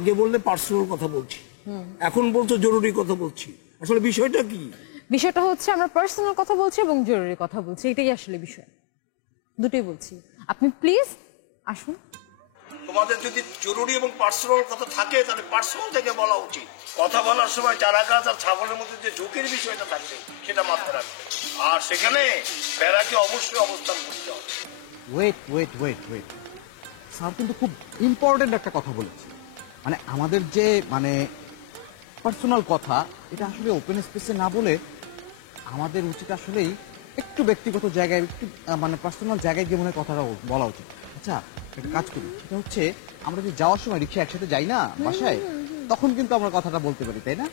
আগে বললে পার্সোনাল কথা বলছি, এখন বলছো জরুরি কথা বলছি, আসলে বিষয়টা কি? বিষয়টা হচ্ছে আমরা পার্সোনাল কথা বলছি এবং জরুরি কথা বলছি, এটাই আসলে বিষয়, দুটোই বলছি। আপনি প্লিজ আসুন। তোমাদের যদি জরুরি এবং পার্সোনাল কথা থাকে তাহলে পার্সোনাল থেকে বলা উচিত। কথা বলার সময় চারা গাছ আর ছাগলের মধ্যে যে ঝুঁকির বিষয়টা থাকবে সেটা মাথায় রাখবে, আর সেখানে প্যারাকে অবশ্যই অবস্থান করতে হবে। ওয়েট, স্যার কিন্তু খুব ইম্পর্টেন্ট একটা কথা বলেছে। মানে আমাদের যে পার্সোনাল কথা, এটা আসলে ওপেন স্পেসে না বলে আমাদের উচিত আসলেই একটু ব্যক্তিগত জায়গায়, একটু পার্সোনাল জায়গায় গিয়ে মনে কথাটা বলা উচিত। আচ্ছা, একটা কাজ করি, সেটা হচ্ছে আমরা যে যাওয়ার সময় রিক্সা একসাথে যাই না বাসায়, তখন কিন্তু আমরা কথাটা বলতে পারি, তাই না?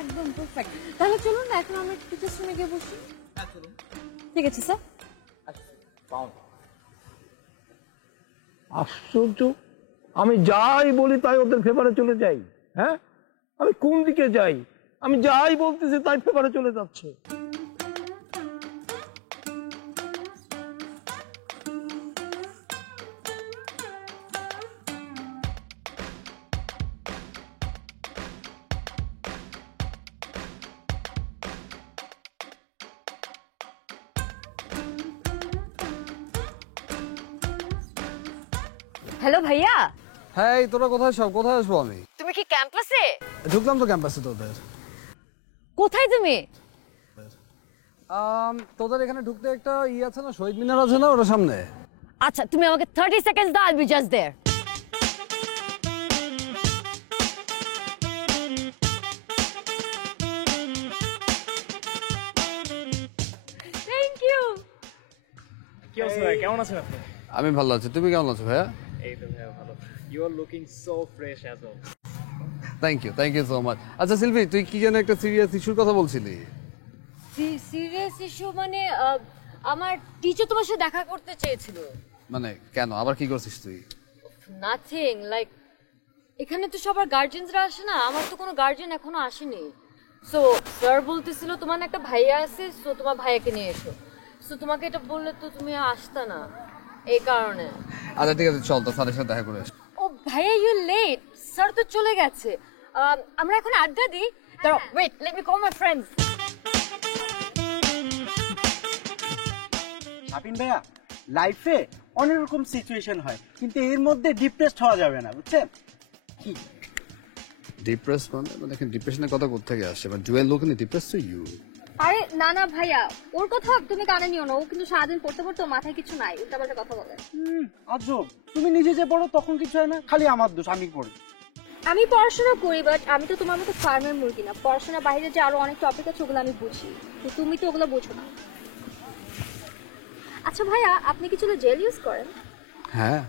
একদম পারফেক্ট। তাহলে চলুন না এখন আমরা টিচার্স রুমে গিয়ে বসি। ঠিক আছে স্যার। আশ্চর্য, আমি যাই বলি তাই ওদের ফেভারে চলে যাই। হ্যাঁ, আমি কোন দিকে যাই? আমি যাই বলতেছি তাই ফেভারে চলে যাচ্ছে। হ্যালো ভাইয়া, হ্যাঁ, এই তোরা কোথায় সব? কোথায় আসবো আমি? তুমি কি ক্যাম্পাসে? ঢুকলাম তো ক্যাম্পাসে তোদের। কোথায় তুমি? তোদের এখানে ঢুকতে একটা আছে না, শহীদ মিনার আছে না, ওটার সামনে। আচ্ছা, তুমি আমাকে 30 সেকেন্ডস দাও, I will be just there. Thank you. কি অবস্থা ভাই, কেমন আছেন আপনি? আমি ভালো আছি, তুমি কেমন আছো ভাইয়া? এই তো ভাইয়া ভালো। You are looking so fresh as well. Thank you so much. আচ্ছা সিলভি, তুই কি যেন একটা সিরিয়াস ইস্যুর কথা বলছিলি? সিরিয়াস ইস্যু মানে আমার টিচার তোমার সাথে দেখা করতে চেয়েছিল। মানে কেন, আবার কি করছিস তুই? নাথিং, লাইক এখানে তো সবার গার্জিয়ানসরা আসে না, আমার তো কোনো গার্জিয়ান এখনো আসেনি। সো স্যার বলতেছিল তোমার না একটা ভাইয়া আছে, সো তোমার ভাইয়াকে নিয়ে এসো। সো তোমাকে এটা বললে তো তুমি আসতা না, এই কারণে। আচ্ছা ঠিক আছে, চল তো স্যারের সাথে দেখা করে আসি। ও ভাইয়া, ইউ লেট, স্যার তো চলে গেছে। আমরা এখন আড্ডা দিই। দাঁড়াও, wait, let me call my friends. শাপিন ভাইয়া, লাইফে অনেক রকম সিচুয়েশন হয়, কিন্তু এর মধ্যে ডিপ্রেসড হওয়া যাবে না, বুঝছেন? কি ডিপ্রেস মানে দেখেন, ডিপ্রেশনের কথা কোথা থেকে আসছে? মানে do I look depress to you? আরে না না ভাইয়া, ওর কথা তুমি কানে নিও না। ও কিন্তু সারাদিন পড়তে পড়তে ওর মাথায় কিছু নাই, উল্টাপাল্টা কথা বলে। আজব, তুমি নিজে যে পড়ো তখন কিছু হয় না, খালি আমার দোষ, আমি পড়ি। আমি পড়াশোনা করি, বাট আমি তো তোমার মতো ফার্মের মুরগি না। পড়াশোনার বাইরে যে আরো অনেক টপিক আছে ওগুলো আমি বুঝি, তো তুমি তো ওগুলো বুঝো না। আচ্ছা ভাইয়া, আপনি কি চুলে জেল ইউজ করেন? হ্যাঁ,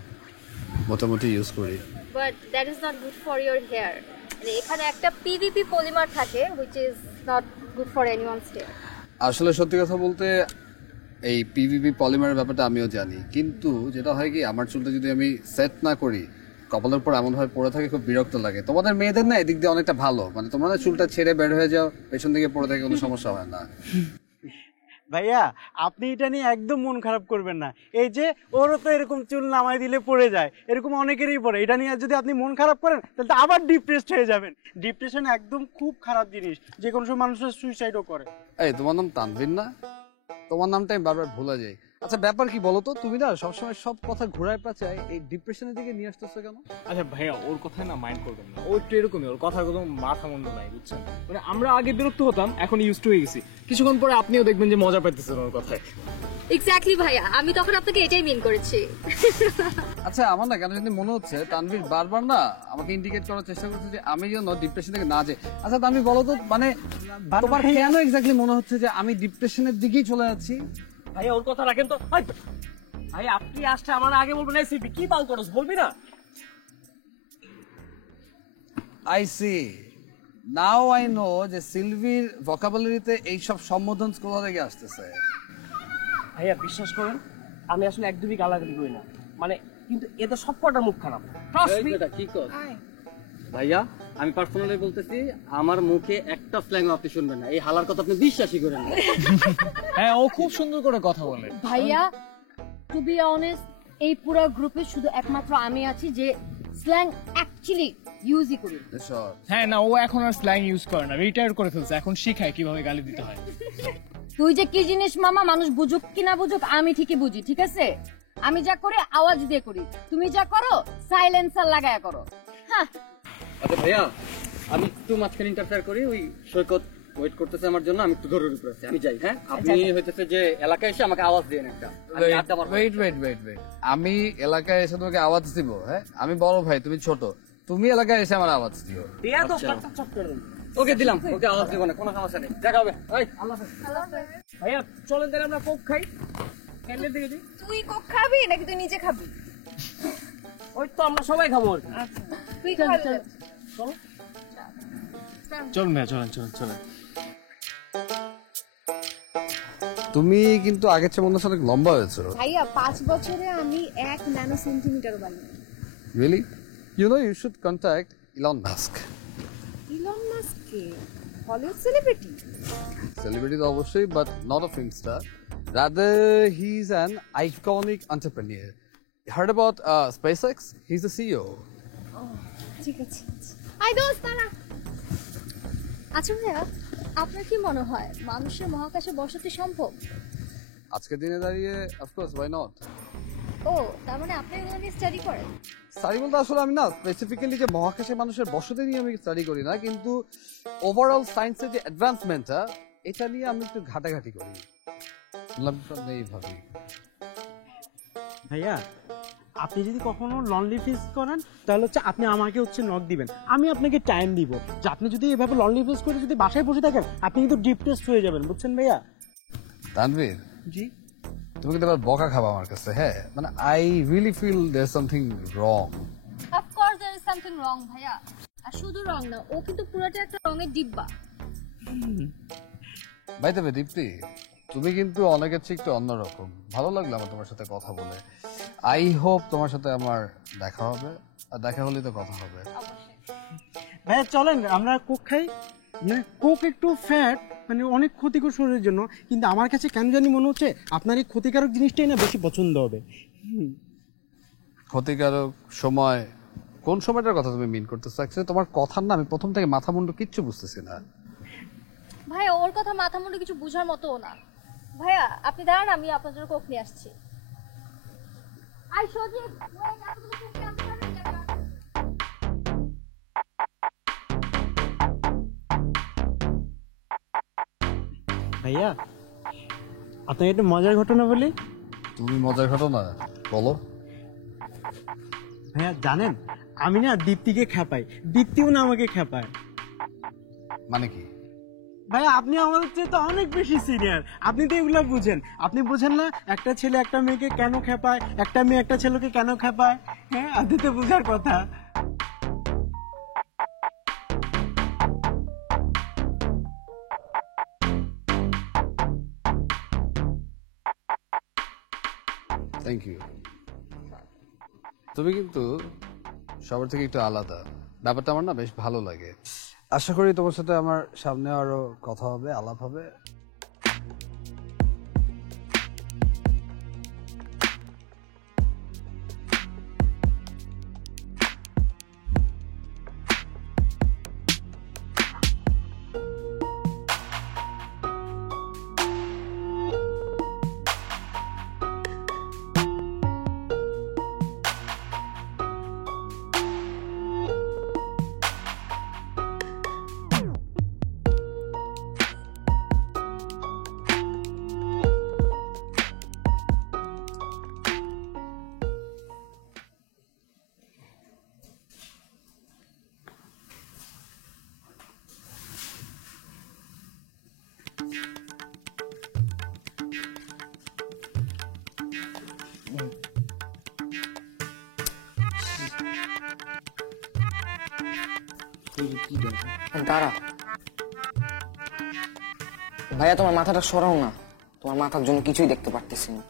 মোটামুটি ইউজ করি। But that is not good for your hair. মানে এখানে একটা পিভিপি পলিমার থাকে, which is not good for anyone's hair. আসলে সত্যি কথা বলতে এই পিভিপি পলিমারের ব্যাপারটা আমিও জানি, কিন্তু যেটা হয় কি, আমার চুলটা যদি আমি সেট না করি, কপালের পর এমনভাবে পড়ে থাকে, খুব বিরক্ত লাগে। তোমাদের মেয়েদের না এদিক দিয়ে অনেকটা ভালো, মানে তোমরা না চুলটা ছেড়ে বের হয়ে যাও, পেছন দিকে পড়ে থাকে, কোনো সমস্যা হয় না। ভাইয়া, আপনি এটা নিয়ে একদম মন খারাপ করবেন না। এই যে ওরও তো এরকম চুল নামাই দিলে পড়ে যায়, এরকম অনেকেরই পড়ে। এটা নিয়ে যদি আপনি মন খারাপ করেন তাহলে তো আবার ডিপ্রেসড হয়ে যাবেন। ডিপ্রেশন একদম খুব খারাপ জিনিস, যে কোনো সময় মানুষের সুইসাইডও করে। এই তোমার নাম তানভীর না? তোমার নামটা আমি বারবার ভুলে যাই। আচ্ছা ব্যাপার কি বলো তো, তুমি না সবসময় সব কথা ঘোরায় পাচায় এই ডিপ্রেশনের দিকে নিয়ে আসতেছো কেন? আচ্ছা ভাইয়া, ওর কথায় না মাইন্ড করবেন না, ও একটু এরকমই, ওর কথার কোনো মাথা মুন্ড নাই, বুঝছেন? মানে আমরা আগে বিরক্ত হতাম, এখন ইউজ টু হয়ে গেছি। কিছুক্ষণ পরে আপনিও দেখবেন যে মজা পাইতেছেন ওর কথায়। এক্স্যাক্টলি ভাইয়া, আমি তখন আপনাকে এটাই মিন করেছি। আচ্ছা আমার না কেন জানি মনে হচ্ছে তানভীর বারবার না আমাকে ইন্ডিকেট করার চেষ্টা করছে যে আমি যেন ডিপ্রেশন থেকে না যাই। আচ্ছা তানভীর বলো তো, মানে তোমার কেন এক্স্যাক্টলি মনে হচ্ছে যে আমি ডিপ্রেশনের দিকেই চলে যাচ্ছি? ভাইয়া ওর কথা রাখেন তো। ভাই আপনি আসছে আমার আগে বলবেন না, সিপি কি পাল করস বলবি না? I see, now I know যে সিলভির ভোকাবুলারিতে এইসব সম্বোধন কোথা থেকে আসতেছে। ভাইয়া বিশ্বাস করেন, আমি আসলে একদমই গালাগালি করি না, মানে কিন্তু এতে সব কটার মুখ খারাপ। কি কর ভাইয়া, আমি পার্সোনালি বলতেছি, আমার মুখে একটা স্ল্যাং আপনি শুনবেন না। এই হালার কথা আপনি বিশ্বাসই করেন না। হ্যাঁ, ও খুব সুন্দর করে কথা বলে। ভাইয়া টু বি অনেস্ট, এই পুরো গ্রুপে শুধু একমাত্র আমি আছি যে স্ল্যাং অ্যাকচুয়ালি ইউজই করি না। সর হ্যাঁ না, ও এখন আর স্ল্যাং ইউজ করে না, রিটায়ার করে ফেলছে, এখন শিখায় কিভাবে গালি দিতে হয়। তুই যে কি জিনিস মামা, মানুষ বুঝুক কি না বুঝুক আমি ঠিকই বুঝি, ঠিক আছে? আমি যা করি আওয়াজ দিয়ে করি, তুমি যা করো সাইলেন্সার লাগায়া করো। হ্যাঁ আচ্ছা ভাইয়া, আমি একটু মাঝখানে ইন্টারফেয়ার করি, ওই সৈকত ওয়েট করতেছে আমার জন্য, আমি একটু জরুরি উপরে আছি, আমি যাই। হ্যাঁ, আপনি হইতেছে যে এলাকায় এসে আমাকে আওয়াজ দিন একটা। আমি আড্ডা মারবো। ওয়েট আমি এলাকায় এসে তোমাকে আওয়াজ দিব? হ্যাঁ, আমি বড় ভাই, তুমি ছোট, তুমি এলাকায় এসে আমার আওয়াজ দিও। ওকে দিলাম, ওকে আওয়াজ দিব না, কোনো সমস্যা নেই, দেখা হবে। এই, আল্লাহ হাফেজ। ভাইয়া চলেন তাহলে আমরা কোক খাই, ক্যান্ডেল দিকে দিই। তুই কোক খাবি নাকি তুই নিজে খাবি? ওই তো আমরা সবাই খাবো আর কি। তুই খাবি? চলুন ভাইয়া, চলেন চলেন চলেন। তুমি কিন্তু আগের চেয়ে মনে হচ্ছে অনেক লম্বা হয়েছো। ভাইয়া 5 বছরে আমি 1 ন্যানো সেন্টিমিটার বানিয়ে। Really? You know you should contact Elon Musk. Elon Musk কে? Hollywood celebrity? Celebrity তো অবশ্যই, but not a film star. Rather, he's an iconic entrepreneur. Heard about SpaceX? He's the CEO. ঠিক আছে। I দোস্ত তারা। আচ্ছা ভাইয়া, আপনার কি মনে হয় মানুষের মহাকাশে বসতি সম্ভব? আজকের দিনে দাঁড়িয়ে অফকোর্স ওয়াই নট। ও, তার মানে আপনি এগুলো নিয়ে স্টাডি করেন? স্টাডি বলতে আসলে আমি না স্পেসিফিক্যালি যে মহাকাশে মানুষের বসতি নিয়ে আমি স্টাডি করি না, কিন্তু ওভারঅল সায়েন্সের যে অ্যাডভান্সমেন্টটা এটা নিয়ে আমি একটু ঘাটাঘাটি করি। এই ভাবি ভাইয়া, আপনি যদি কখনো লনলি ফিল করেন তাহলে হচ্ছে আপনি আমাকে হচ্ছে নক দিবেন, আমি আপনাকে টাইম দিব। যে আপনি যদি এভাবে লনলি ফিল করে যদি বাসায় বসে থাকেন আপনি কিন্তু ডিপ্রেসড হয়ে যাবেন, বুঝছেন ভাইয়া? তানভীর, জি। তুমি কিন্তু এবার বকা খাবা আমার কাছে। হ্যাঁ, মানে I really feel there something wrong. Of course there is something wrong ভাইয়া। আর শুধু রং না, ও কিন্তু পুরোটা একটা রঙের ডিব্বা। বাই দ্য ওয়ে দীপ্তি, তুমি কিন্তু অনেকের চেয়ে একটু অন্যরকম। ভালো লাগলো আমার তোমার সাথে কথা বলে। আই হোপ তোমার সাথে আমার দেখা হবে, আর দেখা হলেই তো কথা হবে। ভাইয়া চলেন আমরা কোক খাই। মানে কোক একটু ফ্যাট, মানে অনেক ক্ষতিকর শরীরের জন্য, কিন্তু আমার কাছে কেন জানি মনে হচ্ছে আপনার এই ক্ষতিকারক জিনিসটাই না বেশি পছন্দ হবে। ক্ষতিকারক সময়? কোন সময়টার কথা তুমি মিন করতেছো? অ্যাকচুয়ালি তোমার কথার না আমি প্রথম থেকে মাথা মুন্ডু কিচ্ছু বুঝতেছি না। ভাইয়া ওর কথা মাথা মুন্ডু কিছু বোঝার মতো না। ভাইয়া আপনি দাঁড়ান, আমি আপনার জন্য কোক নিয়ে আসছি। আই সজিব, ওই এতগুলো কোক নিয়ে আসতে পারবেন না? ভাইয়া আপনাকে একটা মজার ঘটনা বলি। তুমি মজার ঘটনা বলো। ভাইয়া জানেন, আমি না দীপ্তিকে খেপাই, দীপ্তিও না আমাকে খেপায়। মানে কি? ভাইয়া আপনি আমাদের চেয়ে তো অনেক বেশি সিনিয়র, আপনি তো এগুলো বুঝেন। আপনি বুঝেন না একটা ছেলে একটা মেয়েকে কেন খেপায়, একটা মেয়ে একটা ছেলেকে কেন খেপায়? হ্যাঁ, আপনি তো বুঝার কথা। Thank you. তুমি কিন্তু সবার থেকে একটু আলাদা, ব্যাপারটা আমার না বেশ ভালো লাগে। আশা করি তোমার সাথে আমার সামনে আরো কথা হবে, আলাপ হবে। দাঁড়া ভাইয়া, তোমার মাথাটা সরাও না, তোমার মাথার জন্য কিছুই দেখতে পারতেছি না।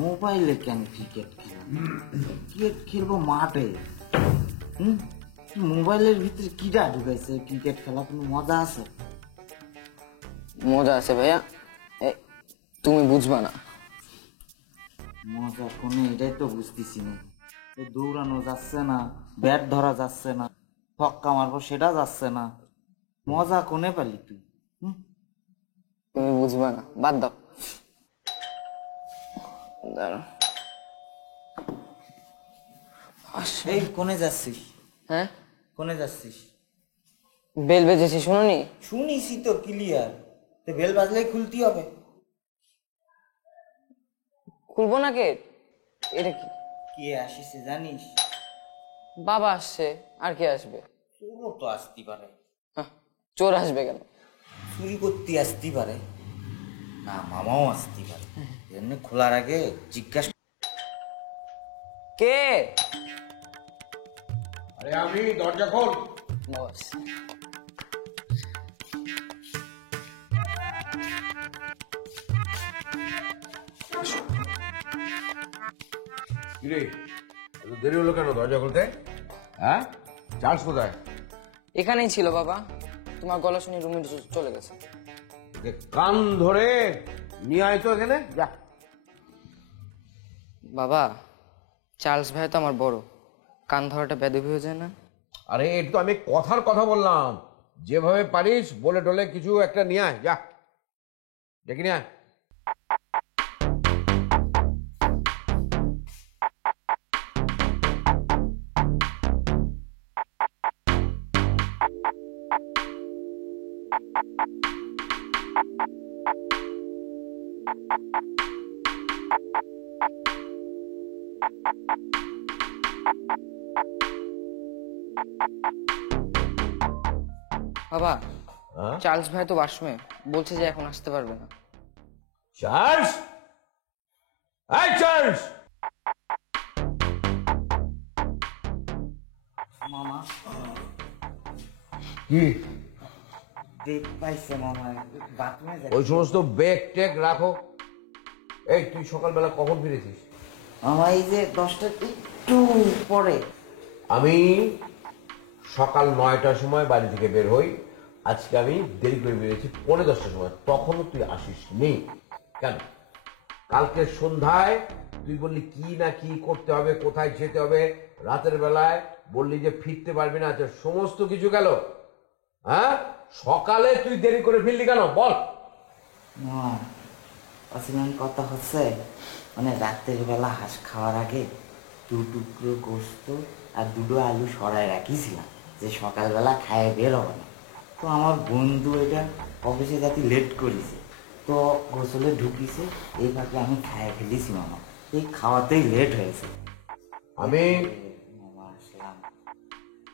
মোবাইলে কেন ক্রিকেট খেলা? ক্রিকেট খেলবো মাঠে। মোবাইলের ভিতরে কিটা ঢুকাইছে? ক্রিকেট খেলা কোনো মজা আছে? মজা আছে ভাইয়া, তুমি বুঝবা না। মজা কোনো, এটাই তো বুঝতেছি না। দৌড়ানো যাচ্ছে না, ব্যাট ধরা যাচ্ছে না, ছক্কা মারবো সেটা যাচ্ছে না। মজা কোনে পেলি তুই? তুমি বুঝবে না, বাদ দাও। দাঁড়াও। এই কোনে যাচ্ছিস? হ্যাঁ, কোনে যাচ্ছিস? বেল বেজেছি, শুনুনি? শুনিসই তো ক্লিয়ার। তো বেল বাজলেই খুলতে হবে। খুলবো না কে? এটা কি? কে আসিছে জানিস? বাবা আসছে, আর কে আসবে? চোরও তো আসতে পারে। হাহ, চোর আসবে কেন? চুরি করতে আসতে পারে, না মামাও আসতে পারে। এমনি খোলার আগে জিজ্ঞাসা। কে? আরে আমি, দরজা খোল। বস। কিরে এত দেরি হলো কেন দরজা খুলতে? হ্যাঁ, চার্লস কোথায়? এখানেই ছিল বাবা, তোমার গলা শুনে রুমে চলে গেছে। কান ধরে নিয়ে আয় তো এখানে, যা। বাবা, চার্লস ভাই তো আমার বড়, কান ধরাটা বেদবি হয়ে যায় না? আরে এটা তো আমি কথার কথা বললাম, যেভাবে পারিস বলে টলে কিছু একটা নিয়ে আয়, যা ডেকে নিয়ে আয়। বাবা, চার্লস ভাই তো ওয়াশরুমে, বলছে যে এখন আসতে পারবে না। চার্লস, এই চার্লস! মামা কি দেখ পাইছে মামা, বাথরুমে যাই। ওই সমস্ত ব্যাগ ট্যাগ রাখো। এই তুই সকালবেলা কখন ফিরেছিস? মামা এই যে 10টা একটু পরে। আমি সকাল 9টার সময় বাড়ি থেকে বের হই। আজকে আমি দেরি করে বেরিয়েছি 10:45টার সময়, তখনও তুই আসিস নি কেন? কালকে সন্ধ্যায় তুই বললি কি না কি করতে হবে, কোথায় যেতে হবে, রাতের বেলায় বললি যে ফিরতে পারবি না, আচ্ছা সমস্ত কিছু গেল। হ্যাঁ, সকালে তুই দেরি করে ফিরলি কেন বল? মামা অসীমান কথা হচ্ছে, মানে রাতের বেলা হাঁস খাওয়ার আগে 2 টুকরো গোস্ত আর 2 আলু সরাই রাখিছিলাম যে সকালবেলা খায় বের হবে না। তো আমার বন্ধু এটা অফিসে যাতে লেট করেছে, তো গোসলে ঢুকিছে, এইভাবে আমি খায় ফেলেছি মামা। এই খাওয়াতেই লেট হয়েছে। আমি মামা আসলাম।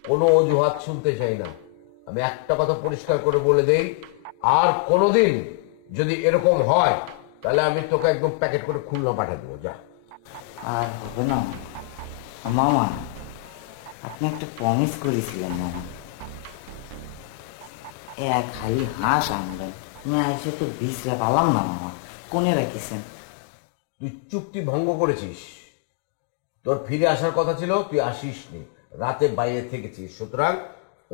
কোনো অজুহাত শুনতে চাই না। আমি একটা কথা পরিষ্কার করে বলে দেই, আর কোনোদিন যদি এরকম হয় তাহলে আমি তোকে একদম প্যাকেট করে খুলনা পাঠিয়ে দেবো, যা। আর হবে না মামা, আপনি একটা প্রমিস করেছিলেন মামা, খালি হাঁস আনবেন। তুমি এসে তো 20টা পালাম না মামা, কোনে রাখিছেন? তুই চুক্তি ভঙ্গ করেছিস, তোর ফিরে আসার কথা ছিল, তুই আসিস নি, রাতে বাইরে থেকেছিস, সুতরাং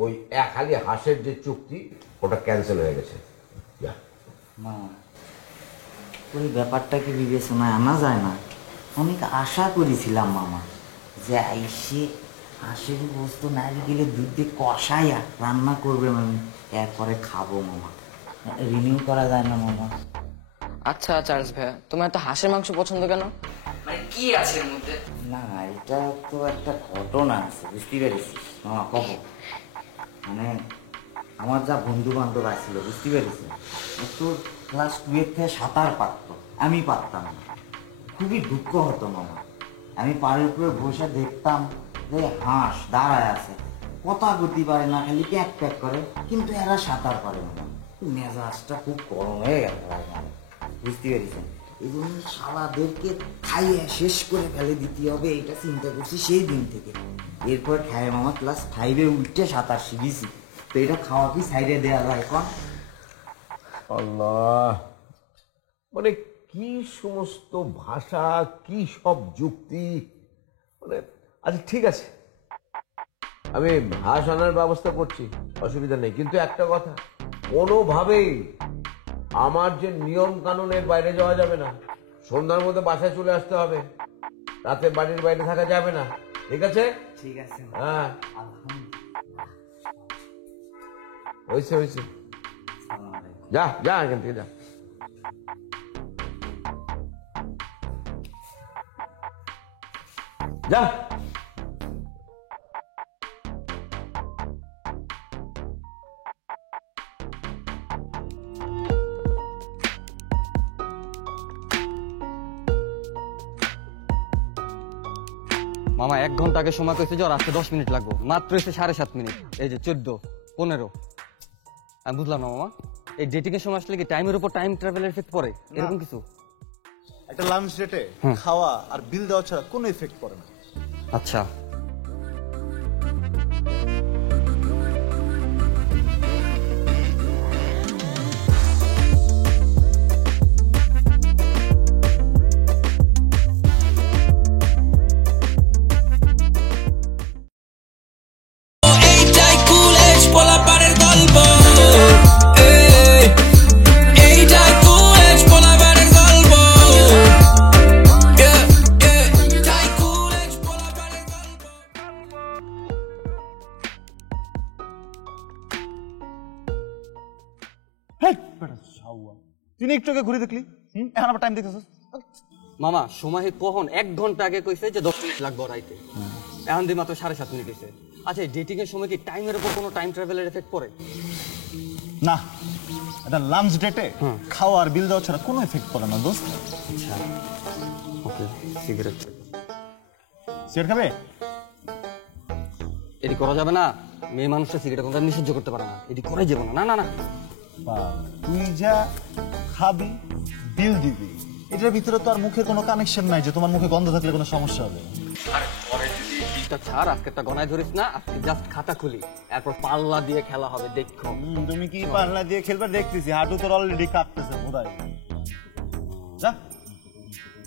ওই খালি হাঁসের যে চুক্তি ওটা ক্যান্সেল হয়ে গেছে, যা। মামা ওই ব্যাপারটাকে বিবেচনায় আনা যায় না? অনেক আশা করেছিলাম মামা যে আইসে হাঁসের গোস্ত না গেলে দুধ দিয়ে কষাইয়া রান্না করবে মামি, এরপরে খাবো মামা। রিনিউ করা যায় না মামা? আচ্ছা চার্লস ভাই, তোমার এত হাঁসের মাংস পছন্দ কেন? মানে কি আছে এর মধ্যে? না এটা তো একটা ঘটনা আছে, বুঝতে পেরেছিস মামা? কব মানে আমার যা বন্ধু বান্ধব আসছিল, বুঝতে পেরেছি, তো ক্লাস 12 থেকে সাঁতার পারত, আমি পারতাম না। খুবই দুঃখ হতো মামা। আমি পাড়ের উপরে বসে দেখতাম যে হাঁস দাঁড়ায় আছে, কথা গতি পারে না, খালি প্যাক প্যাক করে, কিন্তু এরা সাঁতার পারে মামা। মেজাজটা খুব গরম হয়ে গেল মামা, বুঝতে পেরেছেন? এই জন্য শালাদেরকে খাইয়ে শেষ করে ফেলে দিতে হবে, এটা চিন্তা করছি সেই দিন থেকে। এরপর খায় মামা ক্লাস 5-এ উঠে সাঁতার শিখেছি। তো এটা খাওয়া কি সাইডে দেওয়া যায় কন? আল্লাহ, মানে কি সমস্ত ভাষা, কি সব যুক্তি, মানে আচ্ছা ঠিক আছে, আমি হাঁস আনার ব্যবস্থা করছি, অসুবিধা নেই, কিন্তু একটা কথা, কোনোভাবেই আমার যে নিয়ম কানুনের বাইরে যাওয়া যাবে না। সন্ধ্যার মধ্যে বাসায় চলে আসতে হবে, রাতে বাড়ির বাইরে থাকা যাবে না। ঠিক আছে? ঠিক আছে হ্যাঁ হয়েছে হয়েছে, যা যা এখান থেকে যা। যা মামা 1 ঘন্টা আগে সময় কইছে যে ওর আসতে 10 মিনিট লাগবে, মাত্র এসে 7.5 মিনিট। এই যে 14, 15। আমি বুঝলাম না মামা, এই ডেটিং এর সময় আসলে কি টাইমের উপর টাইম ট্রাভেলের এফেক্ট পড়ে এরকম কিছু? একটা লাঞ্চ ডেটে খাওয়া আর বিল দেওয়া ছাড়া কোনো এফেক্ট পড়ে না। আচ্ছা তুই একটু আগে ঘুরে দেখলি, এখন আবার টাইম দেখতেছিস। মামা, সময় কখন 1 ঘন্টা আগে কইছে যে 10 মিনিট লাগবে রাইতে, এখন দিয়ে মাত্র 7.5 মিনিট হয়েছে। আচ্ছা, ডেটিং এর সময় কি টাইমের উপর কোনো টাইম ট্রাভেলের এফেক্ট পড়ে? না, এটা লাঞ্চ ডেটে খাওয়া আর বিল দেওয়া ছাড়া কোনো এফেক্ট পড়ে না দোস্ত। আচ্ছা ওকে, সিগারেট সিগারেট খাবে? এটি করা যাবে না, মেয়ে মানুষটা সিগারেট কোনটা নিষিদ্ধ করতে পারে না, এটি করাই যাবে না। না না না, তুই যা খাবি বিল দিবি, এটার ভিতরে তো আর মুখের কোনো কানেকশন নাই যে তোমার মুখে গন্ধ থাকলে কোনো সমস্যা হবে। আরে পরে যদি বিলটা ছাড়, আজকে একটা গনায় ধরিস না, আজকে জাস্ট খাতা খুলি, এরপর পাল্লা দিয়ে খেলা হবে, দেখো। তুমি কি পাল্লা দিয়ে খেলবে? দেখতেছি হাঁটু তোর অলরেডি কাঁপতেছে বোধহয়। যা।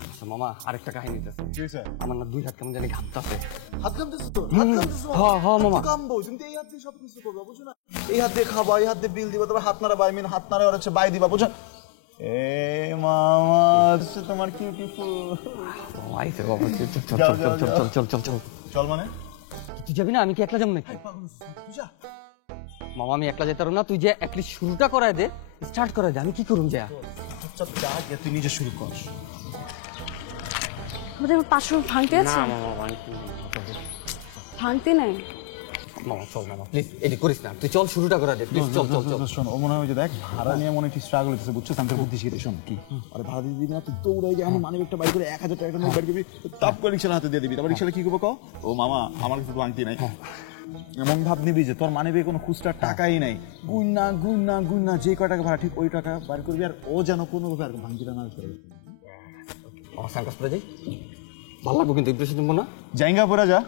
আচ্ছা মামা, আরেকটা কাহিনী আছে। কি হইছে? আমার না 2 হাত কেমন জানি ঘামতাছে। হাত কাঁপতেছে তো? হাত কাঁপতেছে? হ্যাঁ মামা। কামবো, তুমি তো এই হাত দিয়ে সবকিছু করবে, বুঝছো না? এই হাত দিয়ে খাবা, এই হাত দিয়ে বিল দিবা, তারপর হাত নাড়া বাই মিন হাত নাড়া আর হচ্ছে বাই দিবা, বুঝছো? এ মামা, তোমার কিউটিফুল। আইছে বাবা, চল। চল মানে? তুই যাবি না? আমি কি একলা যাবো নাকি? মামা, আমি একলা যেতে পারবো না, তুই যে অ্যাটলিস্ট শুরুটা করায় দে, স্টার্ট করায় দে, আমি কি করুম যা। আচ্ছা যা, তুই নিজে শুরু কর। আমাদের 500 ভাঙতে আছে? না মামা, ভাঙতে নাই। মামা চল মামা, প্লিজ এডি করিস না, তুই চল শুরুটা করা দে, প্লিজ চল। শোন, ও মনে হয় যে দেখ ভাড়া নিয়ে মনে একটু স্ট্রাগল হইতেছে, বুঝছো? আমি তোর বুদ্ধি শিখে শোন কি, আরে ভাড়া দিয়ে দিবি না, তুই দৌড়াই যে আমি মানি একটা বাই করে 1000 টাকা নোট বাই করবি, তাপ করে রিক্সার হাতে দিয়ে দিবি, তারপর রিক্সালে কি করবো কও? ও মামা, আমার কাছে তো আংটি নাই। এমন ভাব নিবি যে তোর মানি কোনো খুচরা টাকাই নাই, গুন্না যে কয় টাকা ভাড়া ঠিক ওই টাকা বার করবি, আর ও যেন কোনোভাবে আর ভাঙতিটা না করে। আমার সাঙ্কাস পরে যাই, ভালো লাগবো কিন্তু ইমপ্রেশন দেবো না। জাইঙ্গা পরে যা,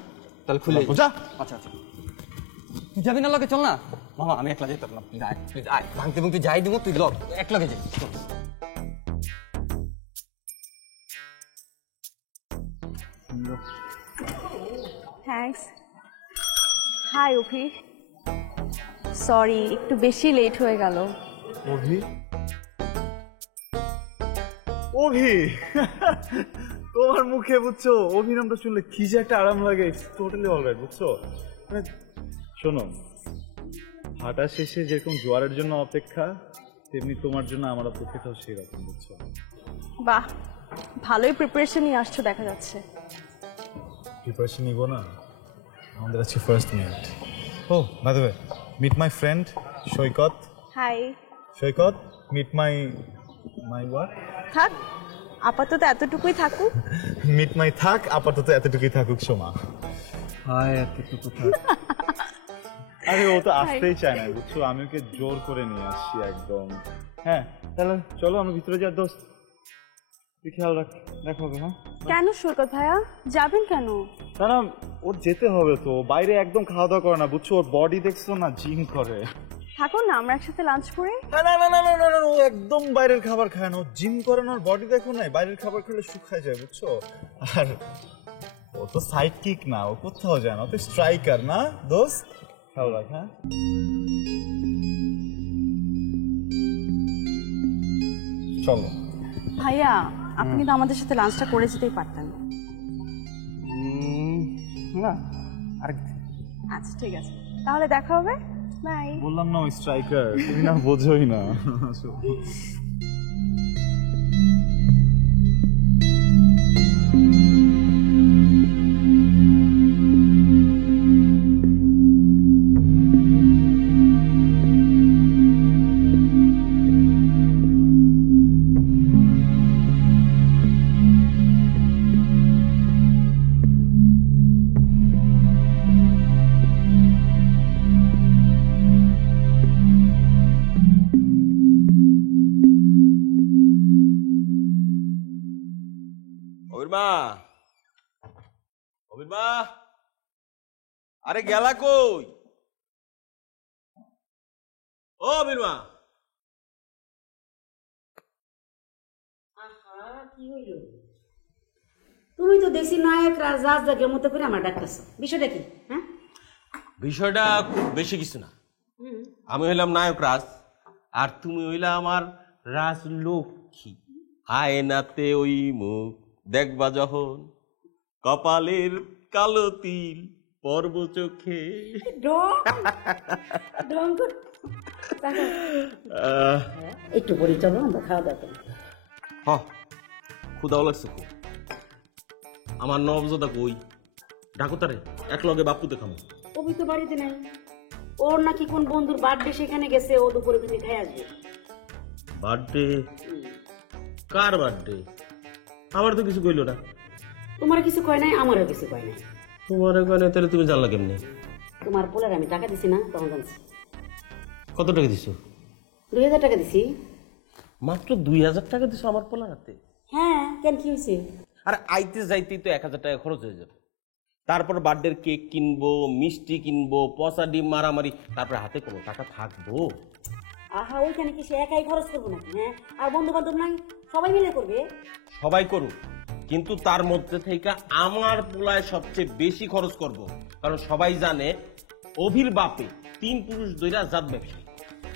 তাহলে খুলে যা। আচ্ছা তুই যাবি না? লগে চল না মামা, আমি একলা যেতে পারলাম, প্লিজ আয়, ভাঙতে যাই দিব, তুই লগ এক লগে যাই। থ্যাঙ্কস। হাই অভি, সরি একটু বেশি লেট হয়ে গেল। অভি তোমার মুখে বুঝছো অভিনামটা শুনলে কি যে একটা আরাম লাগে, টোটালি অলরাইট, বুঝছো? মানে শোনো, হাঁটা শেষে যেরকম জোয়ারের জন্য অপেক্ষা, তেমনি তোমার জন্য আমার অপেক্ষাটাও সেরকম, বুঝছো? বাহ, ভালোই প্রিপারেশন নিয়ে আসছো দেখা যাচ্ছে। প্রিপারেশন নিব না, আমাদের আছে first minute. Oh by the way, meet my friend Saikat. Hi Saikat, meet my what? থাক, আপাতত এতটুকুই থাকুক। মিট মাই থাক, আপাতত এতটুকুই থাকুক সোমা। হাই, এতটুকু থাক। আরে ও তো আসতেই চায় না, বুঝছো? আমি ওকে জোর করে নিয়ে আসছি একদম। হ্যাঁ তাহলে চলো আমরা ভিতরে যাই দোস্ত, তুই খেয়াল রাখ, দেখা হবে। হ্যাঁ কেন সৈকত ভাইয়া, যাবেন কেন? না ওর যেতে হবে তো, বাইরে একদম খাওয়া দাওয়া করে না, বুঝছো? ওর বডি দেখছো না, জিম করে। থাকুন না, আমরা একসাথে লাঞ্চ করে। না, ও একদম বাইরের খাবার খায় না, ও জিম করে না, ওর বডি দেখো না, বাইরের খাবার খেলে শুকায় যায়, বুঝছো? আর ও তো সাইড কিক না, ও কোথাও যায় না, ও তো স্ট্রাইকার না দোস্ত, খেয়াল রাখ। হ্যাঁ চলো। ভাইয়া, আপনি তো আমাদের সাথে লাঞ্চটা করে যেতেই পারতেন। না আর আচ্ছা ঠিক আছে, তাহলে দেখা হবে। বাই। বললাম না ওই স্ট্রাইকার, তুমি না বোঝোই না। আসো। অবিরমা, আরে গেলা কই? ও অবিরমা, কি হইল? তুমি তো দেখছি নায়ক রাজের মতো করে আমার ডাকতেছো, বিষয়টা কি? হ্যাঁ, বিষয়টা খুব বেশি কিছু না। আমি হইলাম নায়ক রাজ, আর তুমি হইলা আমার রাজলক্ষ্মী। আয়নাতে ওই মুখ দেখবা যখন, কপালের কালো তিল পর্ব চোখে। একটু পরে চলো, আমরা খাওয়া দাওয়া করি। ক্ষুদাও লাগছে খুব। আমার নবজদা কই? ডাকো তারে, এক লগে বাপু দেখামো। কবি তো বাড়িতে নাই, ওর নাকি কোন বন্ধুর বার্থডে, সেখানে গেছে, ও দুপুরে তুমি খাই আসবে। বার্থডে? কার বার্থডে? আমার তো কিছু কইলো না। তোমার কিছু কয় নাই, আমারও কিছু কয় নাই। তোমার কয় নাই, তাহলে তুমি জানলা কেমনে? তোমার পোলার আমি টাকা দিছি না, তখন জানছি। কত টাকা দিছো? 2000 টাকা দিছি। মাত্র 2000 টাকা দিছো আমার পোলার হাতে? হ্যাঁ, কেন কি হয়েছে? আর আইতে যাইতেই তো 1000 টাকা খরচ হয়ে যাবে। তারপর বার্থডের কেক কিনবো, মিষ্টি কিনবো, পচা ডিম মারামারি, তারপরে হাতে কোনো টাকা থাকবো? আহা, ওইখানে কি সে একাই খরচ করবো নাকি? হ্যাঁ, আর বন্ধু বান্ধব নাই, সবাই মিলে করবে। সবাই করুক, কিন্তু তার মধ্যে থেকে আমার পোলায় সবচেয়ে বেশি খরচ করব, কারণ সবাই জানে অভির বাপে 3 পুরুষ দইরা জাত ব্যবসায়ী।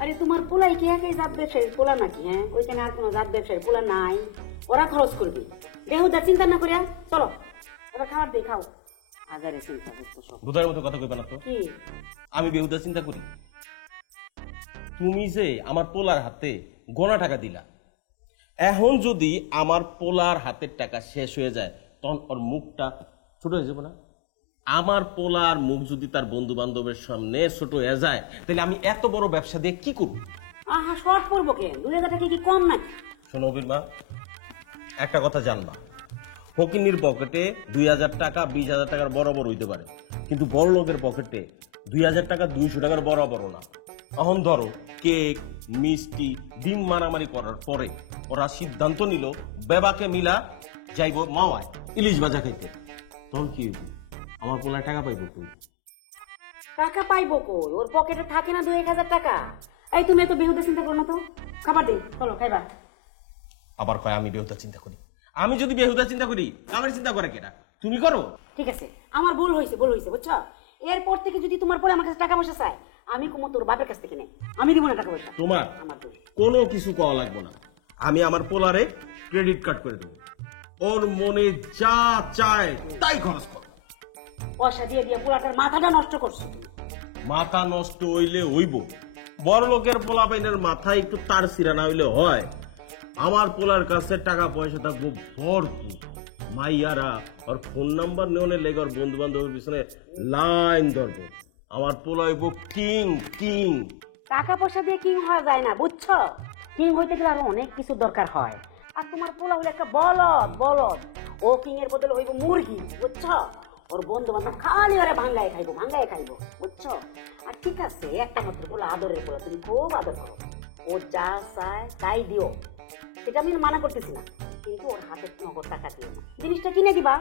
আরে তোমার পোলাই কি একাই জাত ব্যবসায়ীর পোলা নাকি? হ্যাঁ, ওইখানে আর কোনো জাত ব্যবসায়ীর পোলা নাই, ওরা খরচ করবে। বেহুদা চিন্তা না করিয়া চলো, এবার খাবার দিয়ে খাও। হাজারে চিন্তা করতো সব। বুধার মতো কথা কইবা না তো। কি আমি বেহুদা চিন্তা করি? তুমি যে আমার পোলার হাতে গোনা টাকা দিলা, এখন যদি আমার পোলার হাতের টাকা শেষ হয়ে যায়, তখন ওর মুখটা ছোট হয়ে যাবে না? আমার পোলার মুখ যদি তার বন্ধু বান্ধবের সামনে ছোট হয়ে যায়, তাহলে আমি এত বড় ব্যবসা দিয়ে কি করব? আহা, শর্ট পড়বো কেন? 2000 টাকা কি কম নাকি? শোনো অভিরমা, একটা কথা জানবা, ফকিন্নির পকেটে 2000 টাকা 20,000 টাকার বরাবর হইতে পারে, কিন্তু বড় লোকের পকেটে 2000 টাকা 200 টাকার বরাবর না। এখন ধরো কেক, মিষ্টি, ডিম মারামারি করার পরে ওরা সিদ্ধান্ত নিল বেবাকে মিলা যাইব মাওয়ায় ইলিশ ভাজা খাইতে, তখন কি হইব? আমার পোলায় টাকা পাইব কই? টাকা পাইবো কই? ওর পকেটে থাকে না 2-1000 টাকা। এই তুমি এত বেহুদা চিন্তা করো না তো, খাবার দিন, চলো খাইবা। আবার কয় আমি বেহুদা চিন্তা করি। আমি যদি বেহুদা চিন্তা করি, আমার চিন্তা করে কেটা? তুমি করো? ঠিক আছে, আমার ভুল হয়েছে বুঝছো? এরপর থেকে যদি তোমার পরে আমার কাছে টাকা পয়সা চাই, আমি কুমো তোর বাপের কাছ থেকে নেই, আমি দিব না টাকা পয়সা। তোমার আমার দোষ। কোনো কিছু করা লাগবে না, আমি আমার পোলারে ক্রেডিট কার্ড করে দেবো, ওর মনে যা চায় তাই খরচ করো। পয়সা দিয়ে দিয়ে পোলাটার মাথাটা নষ্ট করছো। মাথা নষ্ট হইলে হইব, বড় লোকের পোলা পাইনের মাথায় একটু তার সিরা না হইলে হয়? আমার পোলার কাছে টাকা পয়সা থাকবো ভরপুর, মাইয়ারা আর ফোন নাম্বার নেওয়ার লেগে ওর বন্ধু বান্ধবের পিছনে লাইন ধরবো। আমার পোলা হইব কিং কিং। টাকা পয়সা দিয়ে কিং হওয়া যায় না, বুঝছো? কিং হইতে গেলে আরো অনেক কিছু দরকার হয়। আর তোমার পোলা হইলে একটা বলদ, ও কিং এর বদলে হইব মুরগি, বুঝছো? ওর বন্ধু বান্ধব খালি ওরা ভাঙ্গায় খাইবো, বুঝছো? আর ঠিক আছে, একটা মাত্র পোলা, আদরের পোলা, তুমি খুব আদর করো, ও যা চায় তাই দিও, সেটা আমি মানা করতেছি না, কিন্তু ওর হাতে নগদ টাকা দিও না, জিনিসটা কিনে দিবা।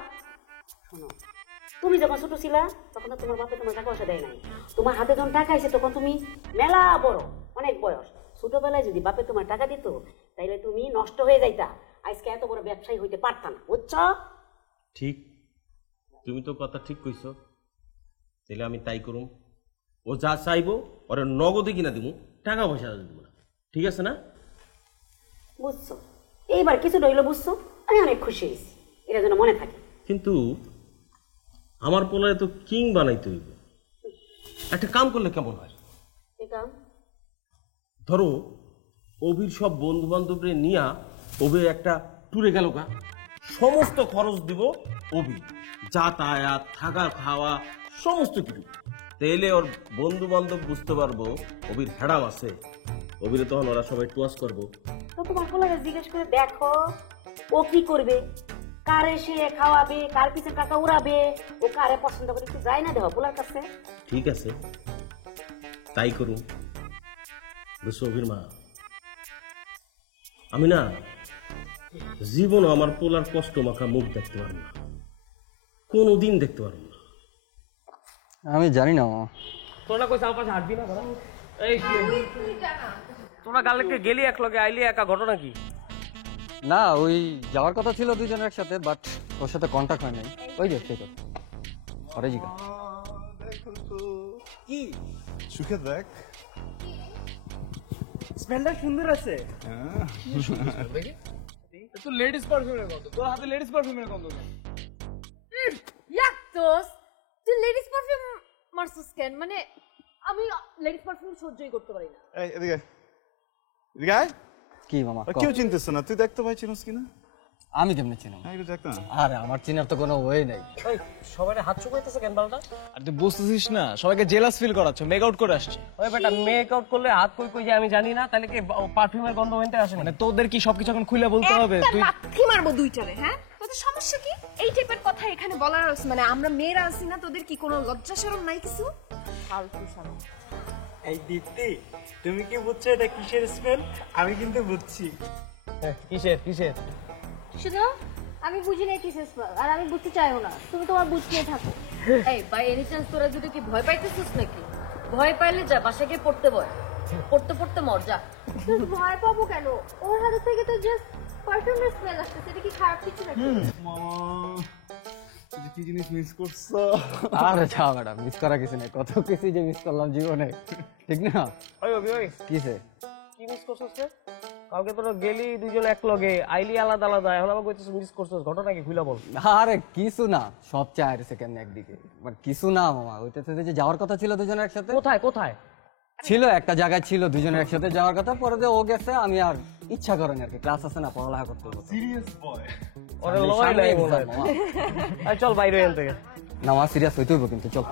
শোনো, তুমি যখন ছোট ছিলা তখন তো তোমার বাপে তোমার টাকা পয়সা দেয় নাই, তোমার হাতে যখন টাকা আছে তখন তুমি মেলা বড়, অনেক বয়স। ছোটবেলায় যদি বাপে তোমার টাকা দিত, তাইলে তুমি নষ্ট হয়ে যাইতা, আজকে এত বড় ব্যবসায়ী হইতে পারতা না, বুঝছো? ঠিক, তুমি তো কথা ঠিক কইছো, তাহলে আমি তাই করুম। ও যা চাইবো ওরে নগদে কিনা দিব, টাকা পয়সা দিব না, ঠিক আছে না? বুঝছো? এইবার কিছু রইলো, বুঝছো? আমি অনেক খুশি হয়েছি, এটা যেন মনে থাকে। কিন্তু আমার পোলারে তো কিং বানাইতে হইব। একটা কাম করলে কেমন হয়? ধরো অভির সব বন্ধু বান্ধবরে নিয়া অভি একটা ট্যুরে গেল গা, সমস্ত খরচ দিব অভি, যাতায়াত, থাকা, খাওয়া, সমস্ত কিছু। তাইলে ওর বন্ধু বান্ধব বুঝতে পারবো অভির হ্যাডাম আছে, অভিরে তখন ওরা সবাই টুয়াস করবো। তো তোমার পোলাকে জিজ্ঞেস করে দেখো ও কি করবে, কারে সে খাওয়াবে, কার পিছনে টাকা উড়াবে, ও কারে পছন্দ করে একটু যায় না দেখো পোলার কাছে। ঠিক আছে, তাই করুন। বুঝছো অভির মা, আমি না জীবনও আমার পোলার কষ্ট মাখা মুখ দেখতে পারবো না, কোনোদিন দেখতে পারবো না। আমি জানি না মামা। তোরা কই চাও পাশে হাঁটবি না তোরা? এই কি তোরা গালকে গেলি এক লগে আইলি একা, ঘটনা কি? না, ওই যাওয়ার কথা ছিল দুজনের একসাথে, বাট ওর সাথে কন্ট্যাক্ট হয় নাই। ওই যে ঠিক আছে, আরে জিগা কি সুখে দেখ, স্মেলটা সুন্দর আছে। তো লেডিস পারফিউমের গন্ধ, তোর হাতে লেডিস পারফিউমের গন্ধ কেন? ইয়াক দোস্ত, তুই লেডিস পারফিউম মারছিস কেন? মানে আমি লেডিস পারফিউম সহ্যই করতে পারি না। এই এদিকে এদিকে আয়। কি মামা? কেউ চিনতেছ না, তুই দেখতে ভাই চিনস কিনা? আমি কেমনে চিনি? আরে আমার চিনার তো কোনো ওয়ে নাই। সবাই হাত চুকাইতেছে কেন বালটা? আর তুই বুঝতেছিস না, সবাইকে জেলাস ফিল করাচ্ছ, মেক আউট করে আসছে। ওই বেটা মেক আউট করলে হাত কই কই যায় আমি জানি না, তাহলে কি পারফিউমের গন্ধ হইতে আসে না? মানে তোদের কি সবকিছু এখন খুলে বলতে হবে? তুই লাথি মারবো দুইটারে। হ্যাঁ, তোদের সমস্যা কি? এই টাইপের কথা এখানে বলার আছে? মানে আমরা মেয়েরা আছি না, তোদের কি কোনো লজ্জা শরম নাই কিছু? ফালতু শালা। এই দীপ্তি, তুমি কি বুঝছো এটা কিসের স্মেল? আমি কিন্তু বুঝছি। কিসের কিসের? শুধু আমি বুঝি না কিসের স্মেল, আর আমি বুঝতে চাইও না, তুমি তোমার বুঝ নিয়ে থাকো। এই বাই এনি চান্স তোরা যদি কি ভয় পাইতেছিস নাকি? ভয় পাইলে যা বাসায় গিয়ে পড়তে বয়, পড়তে পড়তে মর যা। তুই ভয় পাবো কেন? ওর হাতে থেকে তো জাস্ট পারফিউমের স্মেল আসছে, এটা কি খারাপ কিছু নাকি? তুই কি জিনিস মিস করছো? আরে যা ম্যাডাম, মিস করা কিছু নেই, কত কিছু যে মিস করলাম জীবনে, ঠিক না? ওই অভি, ওই কিসে কি মিস করছস রে? কালকে তোরা গেলি দুজন এক লগে, আইলি আলাদা আলাদা, এখন আবার কইতেছিস মিস করছস, ঘটনা কি খুলে বল। আরে কিছু না, সব চায় সেকেন্ড একদিকে, বাট কিছু না মামা। ওইটাতে যে যাওয়ার কথা ছিল দুজনের একসাথে। কোথায় কোথায় ছিল একটা জায়গায়, ছিল দুজনের একসাথে যাওয়ার কথা, পরে যে ও গেছে আমি আর ইচ্ছা করেনি আর কি, ক্লাস আছে না, পড়ালেখা করতে হবে। সিরিয়াস বয়। ওরে লয় নাই মনে হয়। আই চল বাইরে এখান থেকে। না মা, সিরিয়াস হইতে হইব কিন্তু, চল।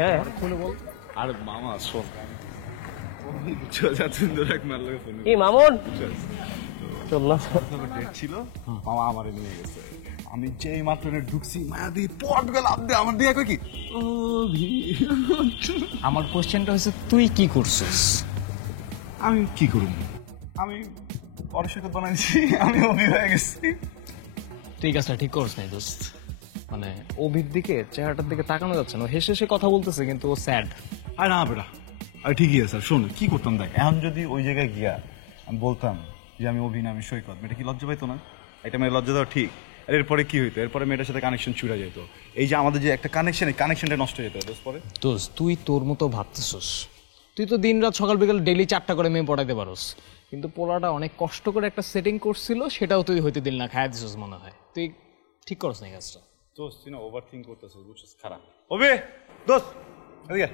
হ্যাঁ আর মামা শোন, কি মামুন চল না, ডেট ছিল, মামা আমারে নিয়ে গেছে। আমি যেই মাত্র ঢুকছি, মায়া দি পট গেল আপনি আমার দিয়ে কই কি আমার কোশ্চেনটা হচ্ছে তুই কি করছিস? আমি কি করব? আমি অরশিকত বানাইছি, আমি অভি হয়ে গেছি। ঠিক আছে, ঠিক করছ নাই দোস্ত। মানে অভির দিকে, চেহারাটার দিকে তাকানো যাচ্ছে না, হেসে হেসে কথা বলতেছে কিন্তু ও স্যাড। আর না বেটা, আর ঠিকই আছে। শোন কি করতাম দেখ, এখন যদি ওই জায়গায় গিয়া আমি বলতাম যে আমি অভি না আমি সৈকত, মেয়েটা কি লজ্জা পাইতো না? এটা মেয়ের লজ্জা দেওয়া ঠিক? আর এরপরে কি হইতো? এরপরে মেয়েটার সাথে কানেকশন ছুড়ে যেত। এই যে আমাদের যে একটা কানেকশন, এই কানেকশনটা নষ্ট হয়ে যেত দোস্ত। পরে দোস্ত তুই তোর মতো ভাবতেছিস, তুই তো দিন রাত সকাল বিকাল ডেইলি 4টা করে মেয়ে পড়াইতে পারোস, কিন্তু পোলাটা অনেক কষ্ট করে একটা সেটিং করছিল, সেটাও তুই হইতে দিল না, খায়া দিছিস মনে হয়। তুই ঠিক করছ না কাজটা দোস্ত, তুই না ওভার থিঙ্ক করতেছিস, বুঝছিস? খারাপ অভি দোস্ত এদিকে।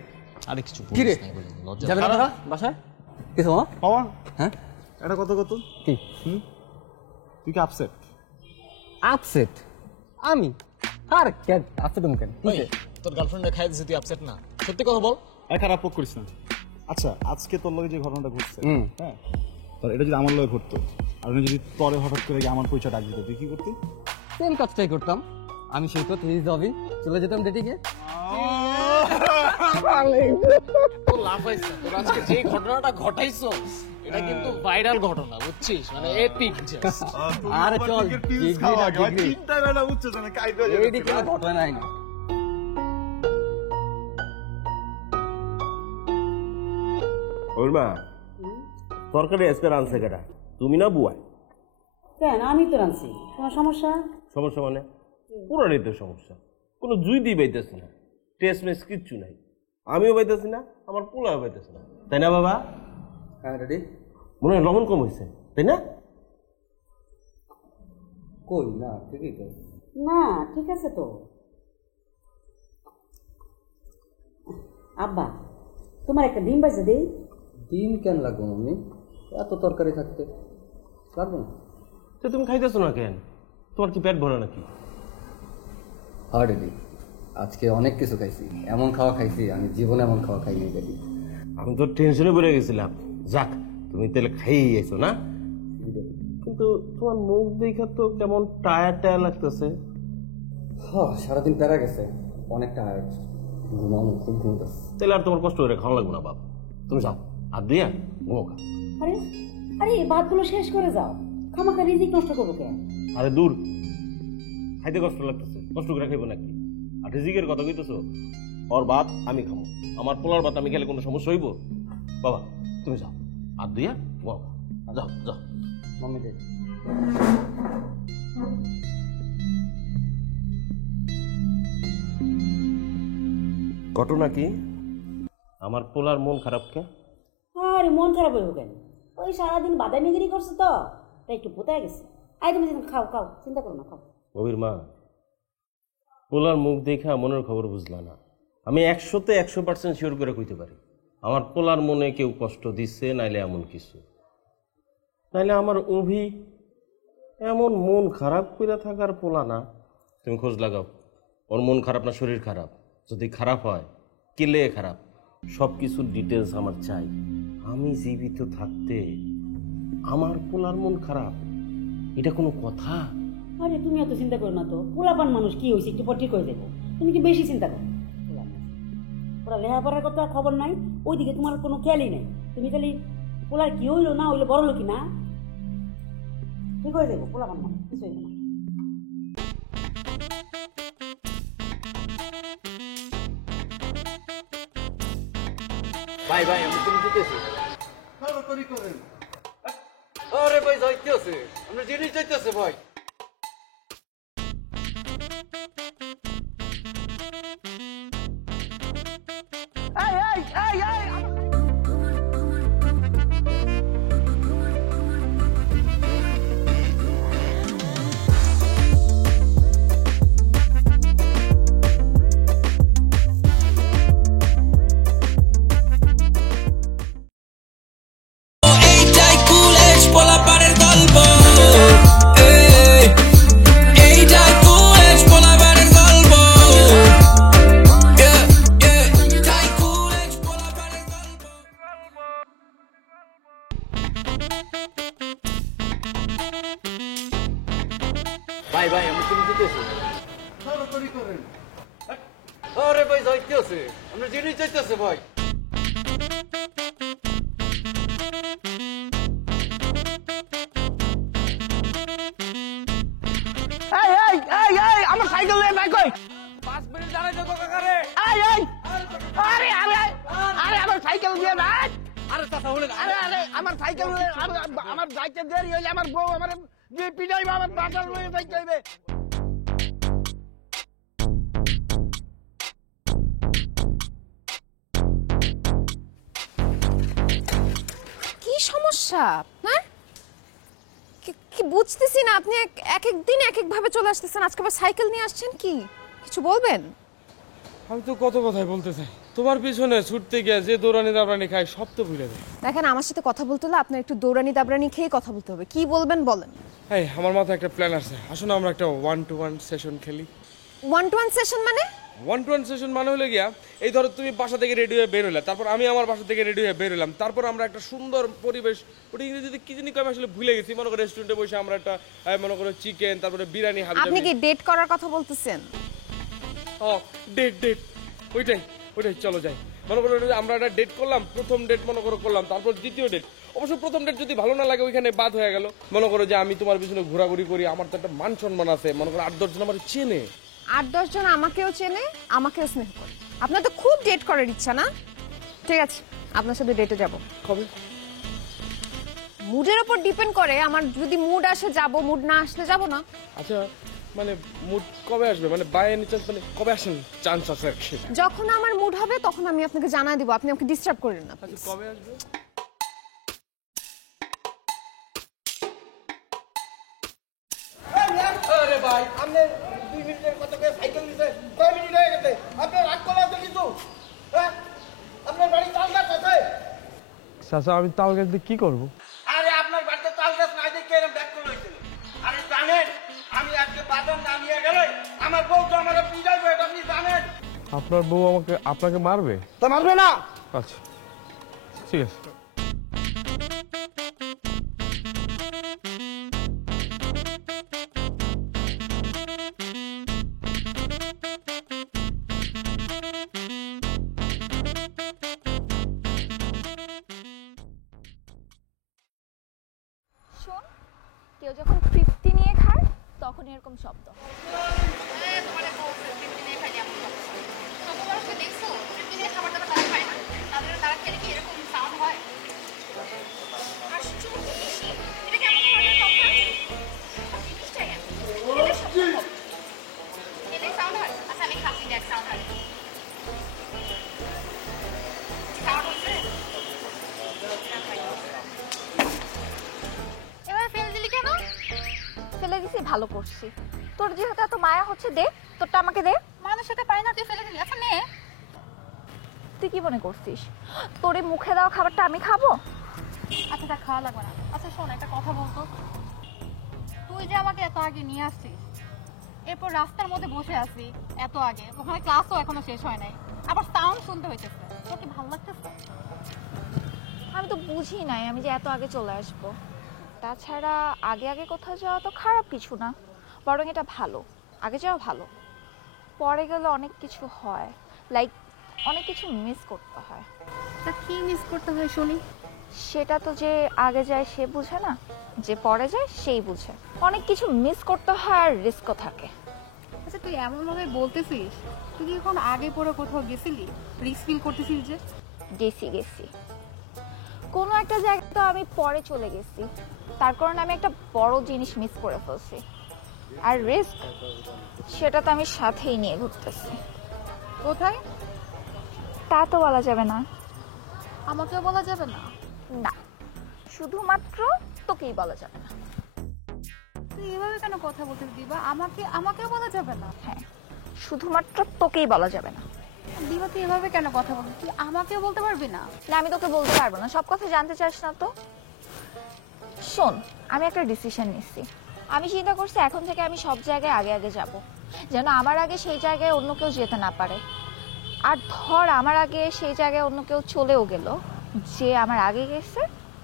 আরে কিছু কি রে, বলিস নাই বলে লজ্জা যাবে না তোরা বাসায়? কিছু মামা? মামা হ্যাঁ, এটা কত কত কি তুই কি আপসেট? আপসেট? আমি আর কেন আপসেট? তুমি কেন? ওই, তোর গার্লফ্রেন্ডে খাই দিছিস, তুই আপসেট না? সত্যি কথা বল। আর খারাপ পোক করিস না। আচ্ছা, আজকে তোর লগে যে ঘটনাটা ঘটছে, হ্যাঁ, তোর এটা যদি আমার লগে ঘটতো, আর উনি যদি তরে হঠাৎ করে গিয়ে আমার পরিচয় ডাক দিত, তুই কি করতি? সেম কাজটাই করতাম। আমি সৈকত, হিজ অভি, চলে যেতাম ডেটিংয়ে। তোর লাভ হইছে, তোর আজকে যে ঘটনাটা ঘটাইছো এটা কিন্তু ভাইরাল ঘটনা, বুঝছিস? মানে এপিক জাস্ট। আরে চল, ডিগ্রি না ডিগ্রি, চিন্তা না বুঝছিস না, কাইদা এইডি কোনো ঘটনা নাই না। ওর মা, তরকারি আজকে রানছে কেটা? তুমি না বুয়াই? কেন, আমি তো রাঁধছি, কোনো সমস্যা? সমস্যা মানে পুরানি তো সমস্যা, কোনো জুই দিয়ে পাইতেছি না, টেস্ট মেস কিচ্ছু নাই, আমিও পাইতেছি না, আমার পোলাও পাইতেছি না, তাই না বাবা? হ্যাঁ রেডি। মনে হয় লবণ কম হয়েছে, তাই না? কই না ঠিকই তো। না ঠিক আছে তো। আব্বা তোমার একটা ডিম বাইছে দেই। ডিম কেন লাগবে মাম্মি? এত তরকারি থাকতে লাগবে না। তো তুমি খাইতেছো না কেন? তোমার কি পেট ভরে নাকি? অলরেডি আজকে অনেক কিছু খাইছি, এমন খাওয়া খাইছি আমি জীবনে এমন খাওয়া খাইনি ড্যাডি। আমি তো টেনশনে পড়ে গেছিলাম। যাক তুমি তাহলে খাইয়ে গেছো না? কিন্তু তোমার মুখ দেখা তো কেমন টায়ার টায়ার লাগতেছে। সারাদিন প্যারা গেছে, অনেক টায়ার্ড, ঘুমাবো, খুব ঘুমতেছে। তাহলে আর তোমার কষ্ট করে খাওয়া লাগবে না বাপ, তুমি যাও আর দিয়া ঘুমো খা। আরে আরে ভাতগুলো শেষ করে যাও, খামাখা রিজিক নষ্ট করবো কেন? আরে দূর, খাইতে কষ্ট লাগতেছে, কষ্ট করে খাইবো নাকি? আর রিজিকের কথা কইতেছো, ওর ভাত আমি খাবো, আমার পোলার ভাত আমি খেলে কোনো সমস্যা হইব? বাবা তুমি যাও আর দিয়া ঘুমো খা, যাও যাও। মাম্মি দে। ঘটনা কি? আমার পোলার মন খারাপ কে? আরে মন খারাপ হইব কেন? ওই সারাদিন বাদামিগিরি করছে তো, তাই একটু পোতায় গেছে। আই তুমি খাও খাও, চিন্তা করো না, খাও। কবির মা, পোলার মুখ দেখা মনের খবর বুঝলা না। আমি 100-তে 100% শিওর করে কইতে পারি আমার পোলার মনে কেউ কষ্ট দিচ্ছে, নাইলে এমন কিছু, নাইলে আমার অভি এমন মন খারাপ করে থাকার পোলা না। তুমি খোঁজ লাগাও, ওর মন খারাপ না শরীর খারাপ? যদি খারাপ হয় কেলে খারাপ, সব কিছুর ডিটেলস আমার চাই। আমি জীবিত থাকতে আমার পোলার মন খারাপ, এটা কোনো কথা? আরে তুমি এত চিন্তা করো না তো, পোলাপান মানুষ কি হয়েছে একটু পর ঠিক হয়ে যাবে। তুমি কি বেশি চিন্তা করো? ওরা লেখাপড়ার কথা খবর নাই, ওইদিকে তোমার কোনো খেয়ালই নাই। তুমি খালি পোলার কি হইলো না হইলো, বড় লোক না, ঠিক হয়ে যাবো। পোলাপান মানুষ কিছু হইবে না। ভাই ভাই আমি তুমি জিতেছি। তাড়াতাড়ি করেন। আরে ভাই যাইতেছে, আমরা জিনিস যাইতেছে ভাই। ভাই ভাই আমি তুমি জিতেছি। তাড়াতাড়ি করেন। আরে ভাই যাইতেছে, আমরা জিনিস যাইতেছে ভাই। আমার সাইকেল নিয়ে বাইক কই 5 মিনিট দাঁড়াই যাবো কাকারে। আরে আরে আরে আমার সাইকেল দিয়ে বাইক। আরে চাচা হলে আরে আরে আমার সাইকেল আমার যাইতে দেরি হইলে আমার বউ আমার যে পিটাইবে, আমার বাজার লয়ে যাইতে হইবে। কি সমস্যা হ্যাঁ? কি বুঝতেছি না, আপনি এক এক দিন এক এক ভাবে চলে আসতেছেন, আজকে আবার সাইকেল নিয়ে আসছেন, কি কিছু বলবেন? আমি তো কত কথাই বলতে চাই, তোমার পিছনে ছুটতে গিয়ে যে দৌড়ানি দাবরানি খাই সব তো ভুলে যায়। দেখেন আমার সাথে কথা বলতে হলে আপনার একটু দৌড়ানি দাবরানি খেয়ে কথা বলতে হবে। কি বলবেন বলেন। এই আমার মাথায় একটা প্ল্যান আছে, আসুন আমরা একটা 1-to-1 সেশন খেলি। 1-to-1 সেশন মানে? 1-to-1 সেশন মানে হলে গিয়া এই ধরো তুমি বাসা থেকে রেডি হয়ে বের হলে, তারপর আমি আমার বাসা থেকে রেডি হয়ে বের হলাম, তারপর আমরা একটা সুন্দর পরিবেশ, ওটা ইংরেজিতে কি জানি আমি আসলে ভুলে গেছি, মনে করো রেস্টুরেন্টে বসে আমরা একটা মনে করো চিকেন, তারপরে বিরিয়ানি, আপনি কি ডেট করার কথা বলতেছেন? ডেট ডেট ওইটাই ওইটাই, চলো যাই। মনে করো আমরা একটা ডেট করলাম, প্রথম ডেট মনে করো করলাম, তারপর দ্বিতীয় ডেট। অবশ্য প্রথম ডেট যদি ভালো না লাগে ওইখানে বাদ হয়ে গেল। মনে করো যে আমি তোমার পিছনে ঘোরাঘুরি করি, আমার তো একটা মান সম্মান আছে, মনে করো 8-10 জন আমার চেনে, 8-10 জন আমাকেও চেনে, আমাকেও স্নেহ করে। আপনার তো খুব ডেট করার ইচ্ছা না? ঠিক আছে, আপনার সাথে ডেটে যাব। কবে? মুডের উপর ডিপেন্ড করে, আমার যদি মুড আসে যাব, মুড না আসলে যাব না। আচ্ছা মানে মুড কবে আসবে, মানে বাই এনি চান্স মানে কবে আসেন চান্স আছে আর কি? যখন আমার মুড হবে তখন আমি আপনাকে জানাই দিব, আপনি আমাকে ডিস্টার্ব করেন না। আচ্ছা কবে আসবে? ভাই আপনি 2 মিনিটের কথা করে সাইকেল নিতে কয় মিনিট হয়ে গেছে আপনার রাগ করা আছে কিছু হ্যাঁ আপনার বাড়ি তাল গাছ আছে চাচা আমি তাল গাছ দিয়ে কি করবো? আরে আপনার বাড়িতে তাল গাছ নাই দেখে এরকম ব্যাক করে হয়েছিল আরে জানেন আমি আজকে বাজার না নিয়ে গেলে আমার বউ তো আমার পিটাইবে এটা আপনি জানেন আপনার বউ আপনাকে মারবে? তা মারবে না আচ্ছা ঠিক আছে। শোন, কেউ যখন তৃপ্তি নিয়ে খায় তখন এরকম শব্দ ফেলে দিছি, ভালো করছি। তোর যেহেতু এত মায়া হচ্ছে দে, তোরটা আমাকে দে। মানুষ সেটা পারে না, তুই ফেলে দিলি। আচ্ছা নে। তুই কি মনে করছিস তোর এই মুখে দেওয়া খাবারটা আমি খাবো? আচ্ছা তা খাওয়া লাগবে না। আচ্ছা শোন, একটা কথা বলতো, তুই যে আমাকে এত আগে নিয়ে আসছিস, এরপর রাস্তার মধ্যে বসে আছি এত আগে, ওখানে ক্লাসও এখনো শেষ হয় নাই, আবার সাউন্ড শুনতে হইতেছে, তোর কি ভালো লাগতেছে? আমি তো বুঝি নাই আমি যে এত আগে চলে আসবো। তাছাড়া আগে আগে কোথাও যাওয়া তো খারাপ কিছু না, বরং এটা ভালো। আগে যাওয়া ভালো, পরে গেলে অনেক কিছু হয়, লাইক অনেক কিছু মিস করতে হয়। তা কি মিস করতে হয় শুনি? সেটা তো যে আগে যায় সে বুঝে না, যে পরে যায় সেই বুঝে। অনেক কিছু মিস করতে হয় আর রিস্কও থাকে। আচ্ছা তুই এমনভাবে বলতেছিস, তুই কি এখন আগে পরে কোথাও গেছিলি, রিস্ক ফিল করতেছিস যে? গেছি কোনো একটা জায়গায় তো আমি পরে চলে গেছি, তার কারণে আমি একটা বড় জিনিস মিস করে ফেলছি। আর রিস্ক সেটা তো আমি সাথেই নিয়ে ঘুরতেছি। কোথায় তা তো বলা যাবে না। আমাকেও বলা যাবে না? না, শুধুমাত্র তোকেই বলা যাবে না। তুই এভাবে কেন কথা বলতেছিস দিবা? আমাকেও বলা যাবে না? হ্যাঁ, শুধুমাত্র তোকেই বলা যাবে না। দিবা তুই এভাবে কেন কথা বলছিস? তুই আমাকেও বলতে পারবি না? না, আমি তোকে বলতে পারবো না। সব কথা জানতে চাস না তো? শোন, আমি একটা ডিসিশন নিচ্ছি। আমি চিন্তা করছি এখন থেকে আমি সব জায়গায় আগে আগে যাব, যেন আমার আগে সেই জায়গায় অন্য কেউ যেতে না পারে। আর ধর আমার আগে সেই জায়গায় অন্য কেউ চলেও গেল, যে আমার আগে গেছে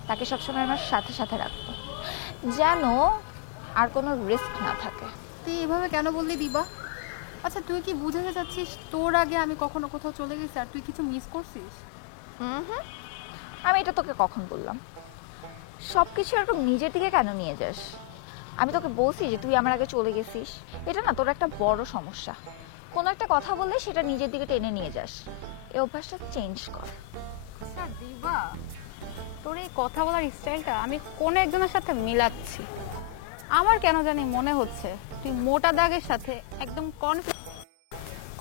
তাকে সবসময় আমার সাথে সাথে রাখবো, যেন আর কোনো রিস্ক না থাকে। তুই এভাবে কেন বললি দিবা? আচ্ছা তুই কি বুঝাতে চাচ্ছিস তোর আগে আমি কখনো কোথাও চলে গেছি আর তুই কিছু মিস করছিস? আমি এটা তোকে কখন বললাম? সব কিছু এরকম নিজের দিকে কেন নিয়ে যাস? আমি তোকে বলছি যে তুই আমার আগে চলে গেছিস, এটা না তোর একটা বড় সমস্যা। কোনো একটা কথা বললে সেটা নিজের দিকে টেনে নিয়ে যাস, এই অভ্যাসটা চেঞ্জ কর। আচ্ছা দিবা, তোর এই কথা বলার স্টাইলটা আমি কোন একজনের সাথে মিলাচ্ছি। আমার কেন জানি মনে হচ্ছে তুই মোটা দাগের সাথে একদম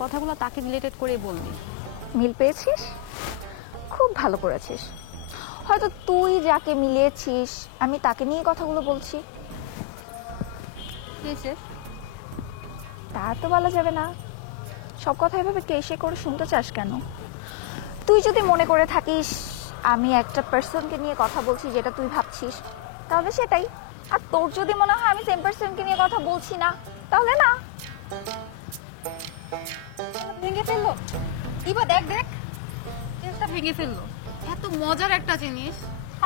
কথাগুলো তাকে রিলেটেড করে বলবি। মিল পেয়েছিস? খুব ভালো করেছিস। হয়তো তুই যাকে মিলিয়েছিস আমি তাকে নিয়ে কথাগুলো বলছি। তা তো বলা যাবে না। সব কথা এভাবে কেসে করে শুনতে চাস কেন? তুই যদি মনে করে থাকিস আমি একটা পার্সনকে নিয়ে কথা বলছি যেটা তুই ভাবছিস, তাহলে সেটাই। আর তোর যদি মনে হয় আমি সেম পার্সনকে নিয়ে কথা বলছি না, তাহলে না। ভেঙে ফেললো দিবা, দেখ দেখ চেষ্টা ভেঙে ফেললো। এত মজার একটা জিনিস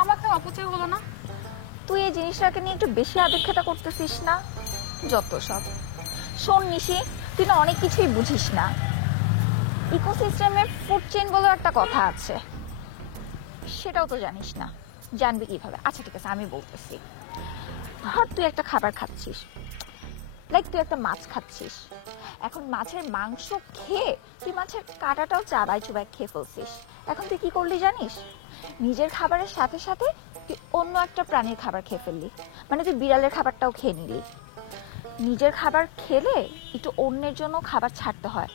আমাকে অপচয় হলো না। তুই এই জিনিসটাকে নিয়ে একটু বেশি আদিক্ষেতা করতেছিস না? যত সব। শোন নিশি, তুই না অনেক কিছুই বুঝিস না। ইকোসিস্টেমের ফুড চেইন বলে একটা কথা আছে, সেটাও তো জানিস না। জানবি কিভাবে? আচ্ছা ঠিক আছে, আমি বলতেছি। ধর তুই একটা খাবার খাচ্ছিস, লাইক তুই একটা মাছ খাচ্ছিস। এখন মাছের মাংস খেয়ে তুই মাছের কাঁটাটাও চাবাই চুবাই খেয়ে ফেলছিস। এখন তুই কি করলি জানিস? নিজের খাবারের সাথে সাথে তুই অন্য একটা প্রাণীর খাবার খেয়ে ফেললি, মানে তুই বিড়ালের খাবারটাও খেয়ে নিলি। নিজের খাবার খেলে একটু অন্যের জন্য খাবার ছাড়তে হয়।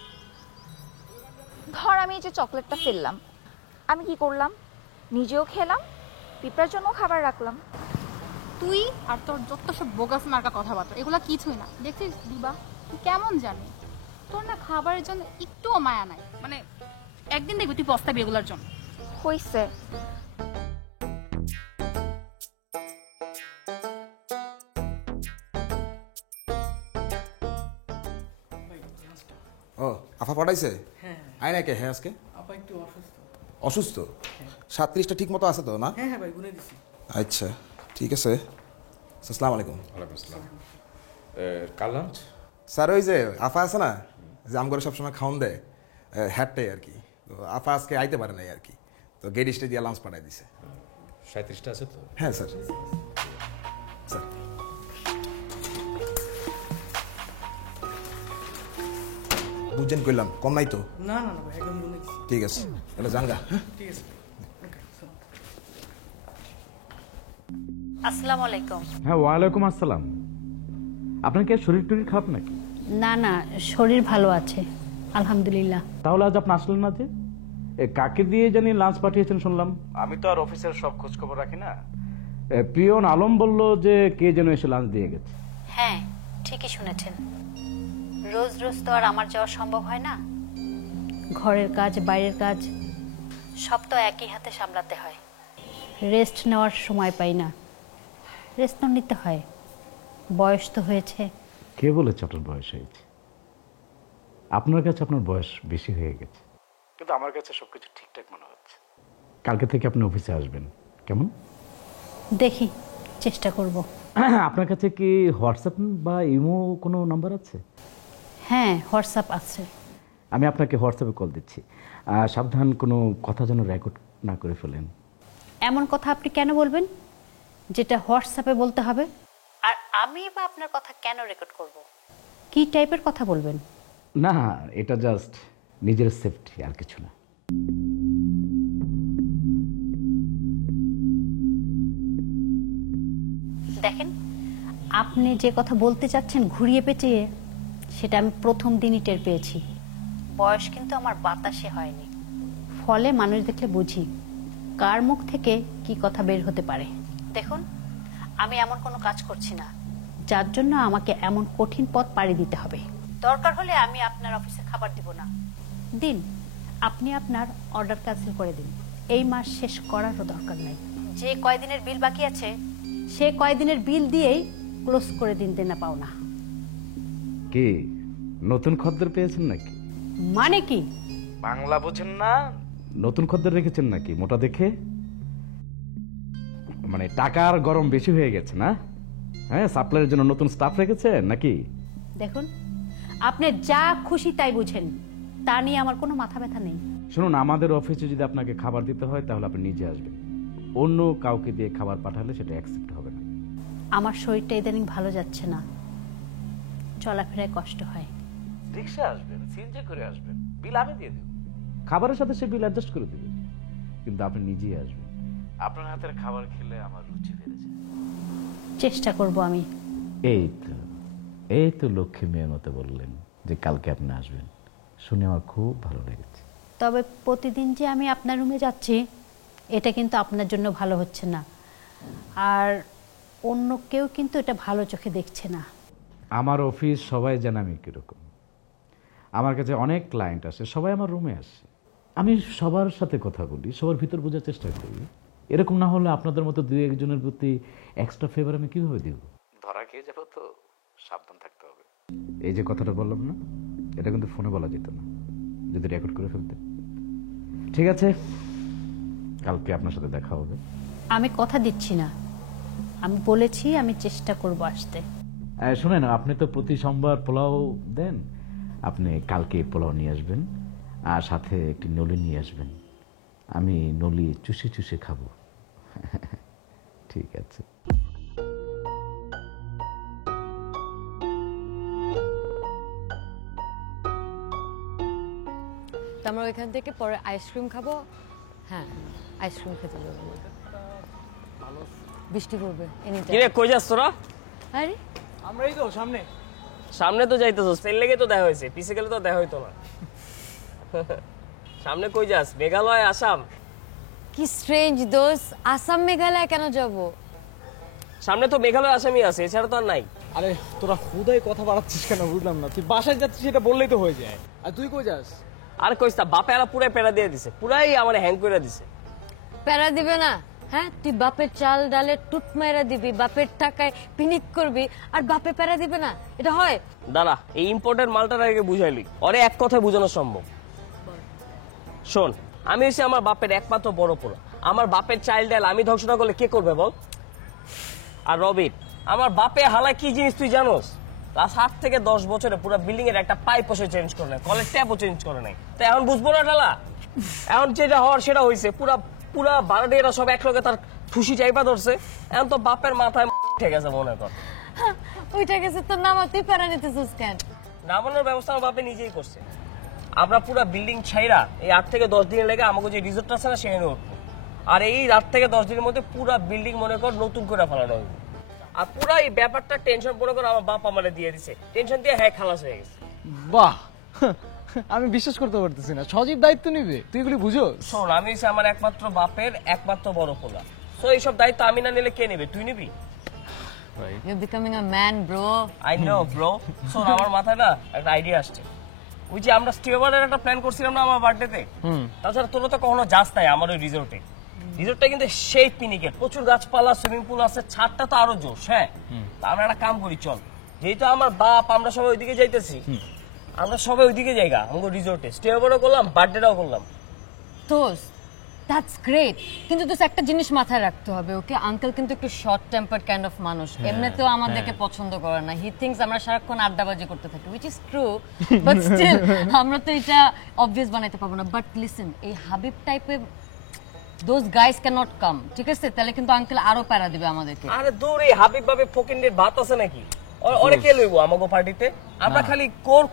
ধর আমি এই যে চকলেটটা ফেললাম, আমি কি করলাম? নিজেও খেলাম, পিঁপড়ার জন্য খাবার রাখলাম। তুই আর তোর যত সব বোগাস মার্কা কথাবার্তা এগুলো কিছুই না। দেখছিস দিবা তুই কেমন জানি, তোর না খাবারের জন্য একটুও মায়া নাই। মানে একদিন দেখবি তুই পস্তাবি এগুলোর জন্য। হইছে। ও আফা পাঠাইছে? আয় না কে হ্যাঁ আজকে আপা একটু অসুস্থ। অসুস্থ? 37টা ঠিক মতো আছে তো না? হ্যাঁ ভাই গুনে দিছি। আচ্ছা ঠিক আছে। আসসালামু আলাইকুম। ওয়ালাইকুম আসসালাম। কাল লাঞ্চ? স্যার ওই যে আফা আছে না, যে আম করে সবসময় খাওয়ান দেয়, হ্যাটটাই আর কি। তো আফা আজকে আইতে পারে নাই আর কি, তো গেট স্টে দিয়ে লাঞ্চ পাঠাই দিছে। 37টা আছে তো? হ্যাঁ স্যার। স্যার বুঝছেন কইলাম কম নাই তো? না না না ভাই একদম গুনে দিছি। ঠিক আছে তাহলে জানগা। ঠিক আছে। আসসালামু আলাইকুম। হ্যাঁ ওয়ালাইকুম আসসালাম। আপনার কি আর শরীর টরীর খারাপ নাকি? না না শরীর ভালো আছে আলহামদুলিল্লাহ। তাহলে আজ আপনি আসলেন না যে? কাকে দিয়ে জানি লাঞ্চ পাঠিয়েছেন শুনলাম। আমি তো আর অফিসের সব খোঁজ খবর রাখি না। পিয়ন আলম বলল যে কে যেন এসে লাঞ্চ দিয়ে গেছে। হ্যাঁ ঠিকই শুনেছেন, রোজ রোজ তো আর আমার যাওয়া সম্ভব হয় না। ঘরের কাজ বাইরের কাজ সব তো একই হাতে সামলাতে হয়, রেস্ট নেওয়ার সময় পাই না। রেস্ট তো নিতে হয়, বয়স তো হয়েছে। কে বলেছে আপনার বয়স হয়েছে? আপনার কাছে আপনার বয়স বেশি হয়ে গেছে, কিন্তু আমার কাছে সবকিছু ঠিকঠাক মনে হচ্ছে। কালকে থেকে আপনি অফিসে আসবেন কেমন? দেখি চেষ্টা করব। আপনার কাছে কি হোয়াটসঅ্যাপ বা ইমো কোনো নাম্বার আছে? হ্যাঁ হোয়াটসঅ্যাপ আছে। আমি আপনাকে হোয়াটসঅ্যাপে কল দিচ্ছি, সাবধান কোনো কথা যেন রেকর্ড না করে ফেলেন। এমন কথা আপনি কেন বলবেন যেটা হোয়াটসঅ্যাপে বলতে হবে? আর আমি বা আপনার কথা কেন রেকর্ড করব? কি টাইপের কথা বলবেন? না এটা জাস্ট নিজের সেফটি, আর কিছু না। দেখেন আপনি যে কথা বলতে চাচ্ছেন ঘুরিয়ে পেঁচিয়ে, সেটা আমি প্রথম দিনই টের পেয়েছি। বয়স কিন্তু আমার বাতাসে হয়নি, ফলে মানুষ দেখলে বুঝি কার মুখ থেকে কি কথা বের হতে পারে। দেখুন আমি এমন কোনো কাজ করছি না যার জন্য আমাকে এমন কঠিন পথ পাড়ি দিতে হবে। দরকার হলে আমি আপনার অফিসে খাবার দিব না। দিন, আপনি আপনার অর্ডার ক্যান্সেল করে দিন, এই মাস শেষ করারও দরকার নাই। যে কয়দিনের বিল বাকি আছে সে কয়দিনের বিল দিয়েই ক্লোজ করে দিন দেনা পাওনা। কি নতুন খদ্দের পেয়েছেন নাকি? মানে কি? বাংলা বোঝেন না? নতুন খদ্দের রেখেছেন নাকি মোটা দেখে? মানে টাকার গরম বেশি হয়ে গেছে না? হ্যাঁ সাপ্লাইয়ের জন্য নতুন স্টাফ রেখেছেন নাকি? দেখুন আপনি যা খুশি তাই বুঝেন, তা নিয়ে আমার কোনো মাথা ব্যথা নেই। শুনুন, আমাদের অফিসে যদি আপনাকে খাবার দিতে হয় তাহলে আপনি নিজে আসবেন, অন্য কাউকে দিয়ে খাবার পাঠালে সেটা অ্যাকসেপ্ট হবে না। আমার শরীরটা ইদানিং ভালো যাচ্ছে না, চলাফেরায় কষ্ট হয়। রিক্সা আসবেন, সিএনজি করে আসবেন, বিল আমি দিয়ে দেব, খাবারের সাথে সে বিল অ্যাডজাস্ট করে দেবে, কিন্তু আপনি নিজেই আসবেন। আপনার হাতের খাবার খেলে আমার রুচি বেড়ে যায়। চেষ্টা করব আমি। এই তো লক্ষ্মী মেয়ের মতো বললেন যে কালকে আপনি আসবেন, শুনে আমার খুব ভালো লেগেছে। তবে প্রতিদিন যে আমি আপনার রুমে যাচ্ছি এটা কিন্তু আপনার জন্য ভালো হচ্ছে না, আর অন্য কেউ কিন্তু এটা ভালো চোখে দেখছে না। আমার অফিস সবাই জানে আমি কিরকম। আমার কাছে অনেক ক্লায়েন্ট আসে, সবাই আমার রুমে আসে, আমি সবার সাথে কথা বলি, সবার ভিতর বোঝার চেষ্টা করি। এরকম না হলে আপনাদের মতো দুই একজনের প্রতি এক্সট্রা ফেভার আমি কিভাবে দিব? ধরা খেয়ে যাবো তো, সাবধান থাকতে হবে। এই যে কথাটা বললাম না, এটা কিন্তু ফোনে বলা যেত না, যদি রেকর্ড করে ফেলতে। ঠিক আছে, কালকে আপনার সাথে দেখা হবে। আমি কথা দিচ্ছি না, আমি বলেছি আমি চেষ্টা করব আসতে। শুনেন, আপনি তো প্রতি সোমবার পোলাও দেন, আপনি কালকে পোলাও নিয়ে আসবেন, আর সাথে একটি নলি নিয়ে আসবেন। আমি নলি চুষে চুষে খাবো। ঠিক আছে। আমরা ওইখান থেকে পরে আইসক্রিম খাবো। হ্যাঁ আইসক্রিম খেতে যাবো, বৃষ্টি পড়বে। কিরে কই যাস তোরা? আরে আমরাই তো সামনে সামনে তো যাইতেছস, তেল লেগে তো দেখা হয়েছে, পিছে গেলে তো দেখা হইতো না। সামনে কই যাস? মেঘালয়, আসাম? কি স্ট্রেঞ্জ দোস্ত, আসাম মেঘালয় কেন যাব? সামনে তো মেঘালয় আসামি আছে, এছাড়া তো আর নাই। আরে তোরা হুদাই কথা বাড়াচ্ছিস কেন বুঝলাম না। তুই বাসায় যাচ্ছিস সেটা বললেই তো হয়ে যায়। আর তুই কই যাস? আর কইস না, বাপে আলা পুরাই প্যারা দিয়ে দিছে, পুরাই আমার হ্যাং করে দিছে। প্যারা দিবে না? হ্যাঁ, তুই বাপের চাল ডালে টুট মেরা দিবি, বাপের টাকায় পিনিক করবি, আর বাপে প্যারা দিবে না? এটা হয়? দাঁড়া, এই ইম্পোর্টেড মালটার আগে বুঝাইলি, ওরে এক কথায় বোঝানো সম্ভব। শোন, আমি হচ্ছে আমার বাপের একমাত্র বড় পোলা। আমার বাপের চাইল্ড ডাল আমি ধ্বংস না করলে কে করবে বল? আর রবিন, আমার বাপে হালা কি জিনিস তুই জানোস? লাস্ট 8 থেকে 10 বছরে পুরো বিল্ডিং এর একটা পাইপও সে চেঞ্জ করে নাই, কলের ট্যাপও চেঞ্জ করে নাই। তো এখন বুঝবো না ডালা? এখন যেটা হওয়ার সেটা হয়েছে। পুরা ভাড়াটিয়ারা সব একলগে তার খুশি চাইপা ধরছে। এখন তো বাপের মাথায় ঠিক আছে মনে কর। ওইটা গেছে তোর নাম, তুই প্যারা নিতেছিস কেন? নামানোর ব্যবস্থা আমার বাপে নিজেই করছে। আমরা পুরো বিল্ডিং ছাইরা এই 8 থেকে 10 দিনের লেগে আমাকে যে রিসোর্টটা আছে না সেখানে উঠবো। আর এই রাত থেকে 10 দিনের মধ্যে পুরো বিল্ডিং মনে কর নতুন করে ফেলানো হইব। আর পুরো এই ব্যাপারটা টেনশন মনে কর আমার বাপ আমারে দিয়ে দিছে, টেনশন দিয়ে হ্যাঁ খালাস হয়ে গেছে। বাহ, আমি বিশ্বাস করতে পারতেছি না। সজীব দায়িত্ব নিবে? তুই এগুলি বুঝো? শোন, আমি হচ্ছে আমার একমাত্র বাপের একমাত্র বড় পোলা, সো এইসব দায়িত্ব আমি না নিলে কে নেবে? তুই নিবি? You're becoming a man, bro. I know, bro. শোন, আমার মাথায় না একটা আইডিয়া আসছে। ওই যে আমরা স্টেওয়ার্ডের একটা প্ল্যান করছিলাম না আমার বার্থডেতে, তাছাড়া তোরা তো কখনো যাস নাই আমার ওই রিসোর্টে। রিসোর্টটা কিন্তু সেই পিনিকের, প্রচুর গাছপালা, সুইমিং পুল আছে, ছাদটা তো আরো জোশ। হ্যাঁ, আমরা একটা কাম করি, চল, যেহেতু আমার বাপ আমরা সবাই ওইদিকে যাইতেছি, আমরা সবাই ওইদিকে জায়গা আমাকে রিসোর্টে স্টেওয়ার্ডও করলাম, বার্থডেটাও করলাম। দোস্ত, দ্যাটস গ্রেট, কিন্তু দোস্ত একটা জিনিস মাথায় রাখতে হবে, ওকে আঙ্কেল কিন্তু একটু শর্ট টেম্পার্ড কাইন্ড অফ মানুষ, এমনিতেও আমাদেরকে পছন্দ করে না। হি থিংস আমরা সারাক্ষণ আড্ডাবাজি করতে থাকি, which is true, but still আমরা তো এটা অবভিয়াস বানাইতে পারবো না। বাট লিসেন, এই হাবিব টাইপের দোজ গাইস ক্যানট কাম, ঠিক আছে? তাহলে কিন্তু আঙ্কেল আরো প্যারা দিবে আমাদেরকে। আরে দূর, এই হাবিব ভাবে ফকিন্ডের ভাত আছে নাকি? ওরে কে লইবো আমাগো পার্টিতে? আমরা খালি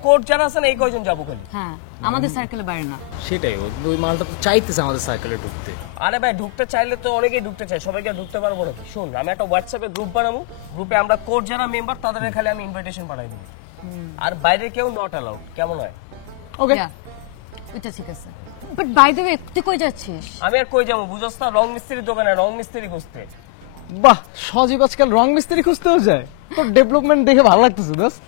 কোর যারা আছে না এই কয়জন যাবো খালি। হ্যাঁ, আমাদের সার্কেলে বাইরে না। সেটাই, ওই মালটা তো চাইতেছে আমাদের সার্কেলে ঢুকতে। আরে ভাই, ঢুকতে চাইলে তো অনেকেই ঢুকতে চায়, সবাইকে ঢুকতে পারবো নাকি? শুন, আমি একটা হোয়াটসঅ্যাপে গ্রুপ বানাবো, গ্রুপে আমরা কোর যারা মেম্বার তাদের খালি আমি ইনভাইটেশন পাঠাই দেবো, আর বাইরে কেউ নট অ্যালাউড। কেমন হয়? ওকে, এটা ঠিক আছে। বাট বাই দ্য ওয়ে, তুই কই যাচ্ছিস? আমি আর কই যাবো বুঝছ না, রং মিস্ত্রির দোকানে রং মিস্ত্রি খুঁজতে। বাহ, সজীব আজকাল রং মিস্ত্রি খুঁজতেও যায়? তোর ডেভেলপমেন্ট দেখে ভালো লাগতেছে দোস্ত।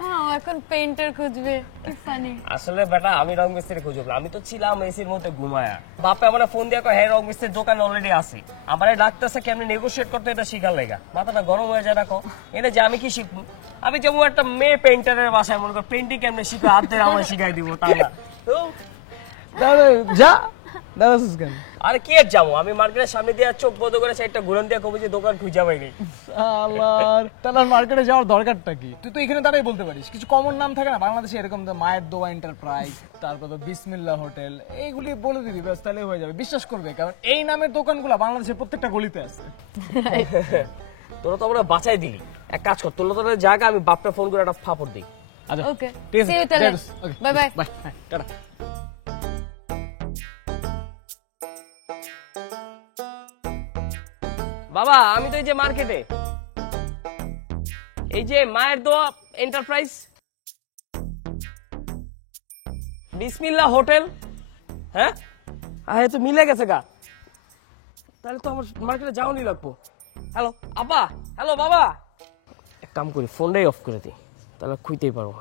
হ্যাঁ, এখন পেইন্টার খুঁজবে, কি ফানি। আসলে বেটা আমি রং মিস্ত্রি খুঁজব, আমি তো ছিলাম এসির মধ্যে ঘুমায়া। বাপে আমার ফোন দিয়া কয়, হ্যাঁ রং মিস্ত্রির দোকান অলরেডি আছে, আমারে ডাকতেছে কেমনে নেগোশিয়েট করতে, এটা শিখার লাগা। মাথাটা গরম হয়ে যায় রাখো, এনে যে আমি কি শিখবো? আমি যেমন একটা মেয়ে পেইন্টারের বাসায় মনে কর পেইন্টিং কেমনে শিখো, হাত ধরে আমার শিখাই দিব, তা না। যা দাদা কেন? আরে কি আর যাবো, আমি মার্কেটের সামনে দিয়ে চোখ বন্ধ করে সাইডটা ঘুরন দিয়ে কবি যে দোকান খুঁজে পাইনি। আল্লাহর, তাহলে মার্কেটে যাওয়ার দরকারটা কি? তুই তো এখানে দাঁড়াই বলতে পারিস, কিছু কমন নাম থাকে না বাংলাদেশে, এরকম তো মায়ের দোয়া এন্টারপ্রাইজ, তারপর তো বিসমিল্লাহ হোটেল, এইগুলি বলে দিবি ব্যাস, তাহলে হয়ে যাবে। বিশ্বাস করবে, কারণ এই নামের দোকানগুলো বাংলাদেশের প্রত্যেকটা গলিতে আছে। তোরা তো আমরা বাঁচাই দিলি। এক কাজ কর, তোর তোদের জায়গা আমি বাপটা ফোন করে একটা ফাপড় দিই। আচ্ছা, ওকে, ঠিক সি ইউ আছে, তাহলে, বাই বাই বাই, টাটা। বাবা, আমি তো এই যে মার্কেটে, এই যে মায়ের দোয়া এন্টারপ্রাইজ, বিসমিল্লাহ হোটেল। হ্যাঁ, আরে তো মিলে গেছে গা, তাহলে তো আমার মার্কেটে যাওয়ানি লাগবো। হ্যালো আব্বা, হ্যালো বাবা, এক কাম করি ফোনটাই অফ করে দিই, তাহলে খুঁজতেই পারবো।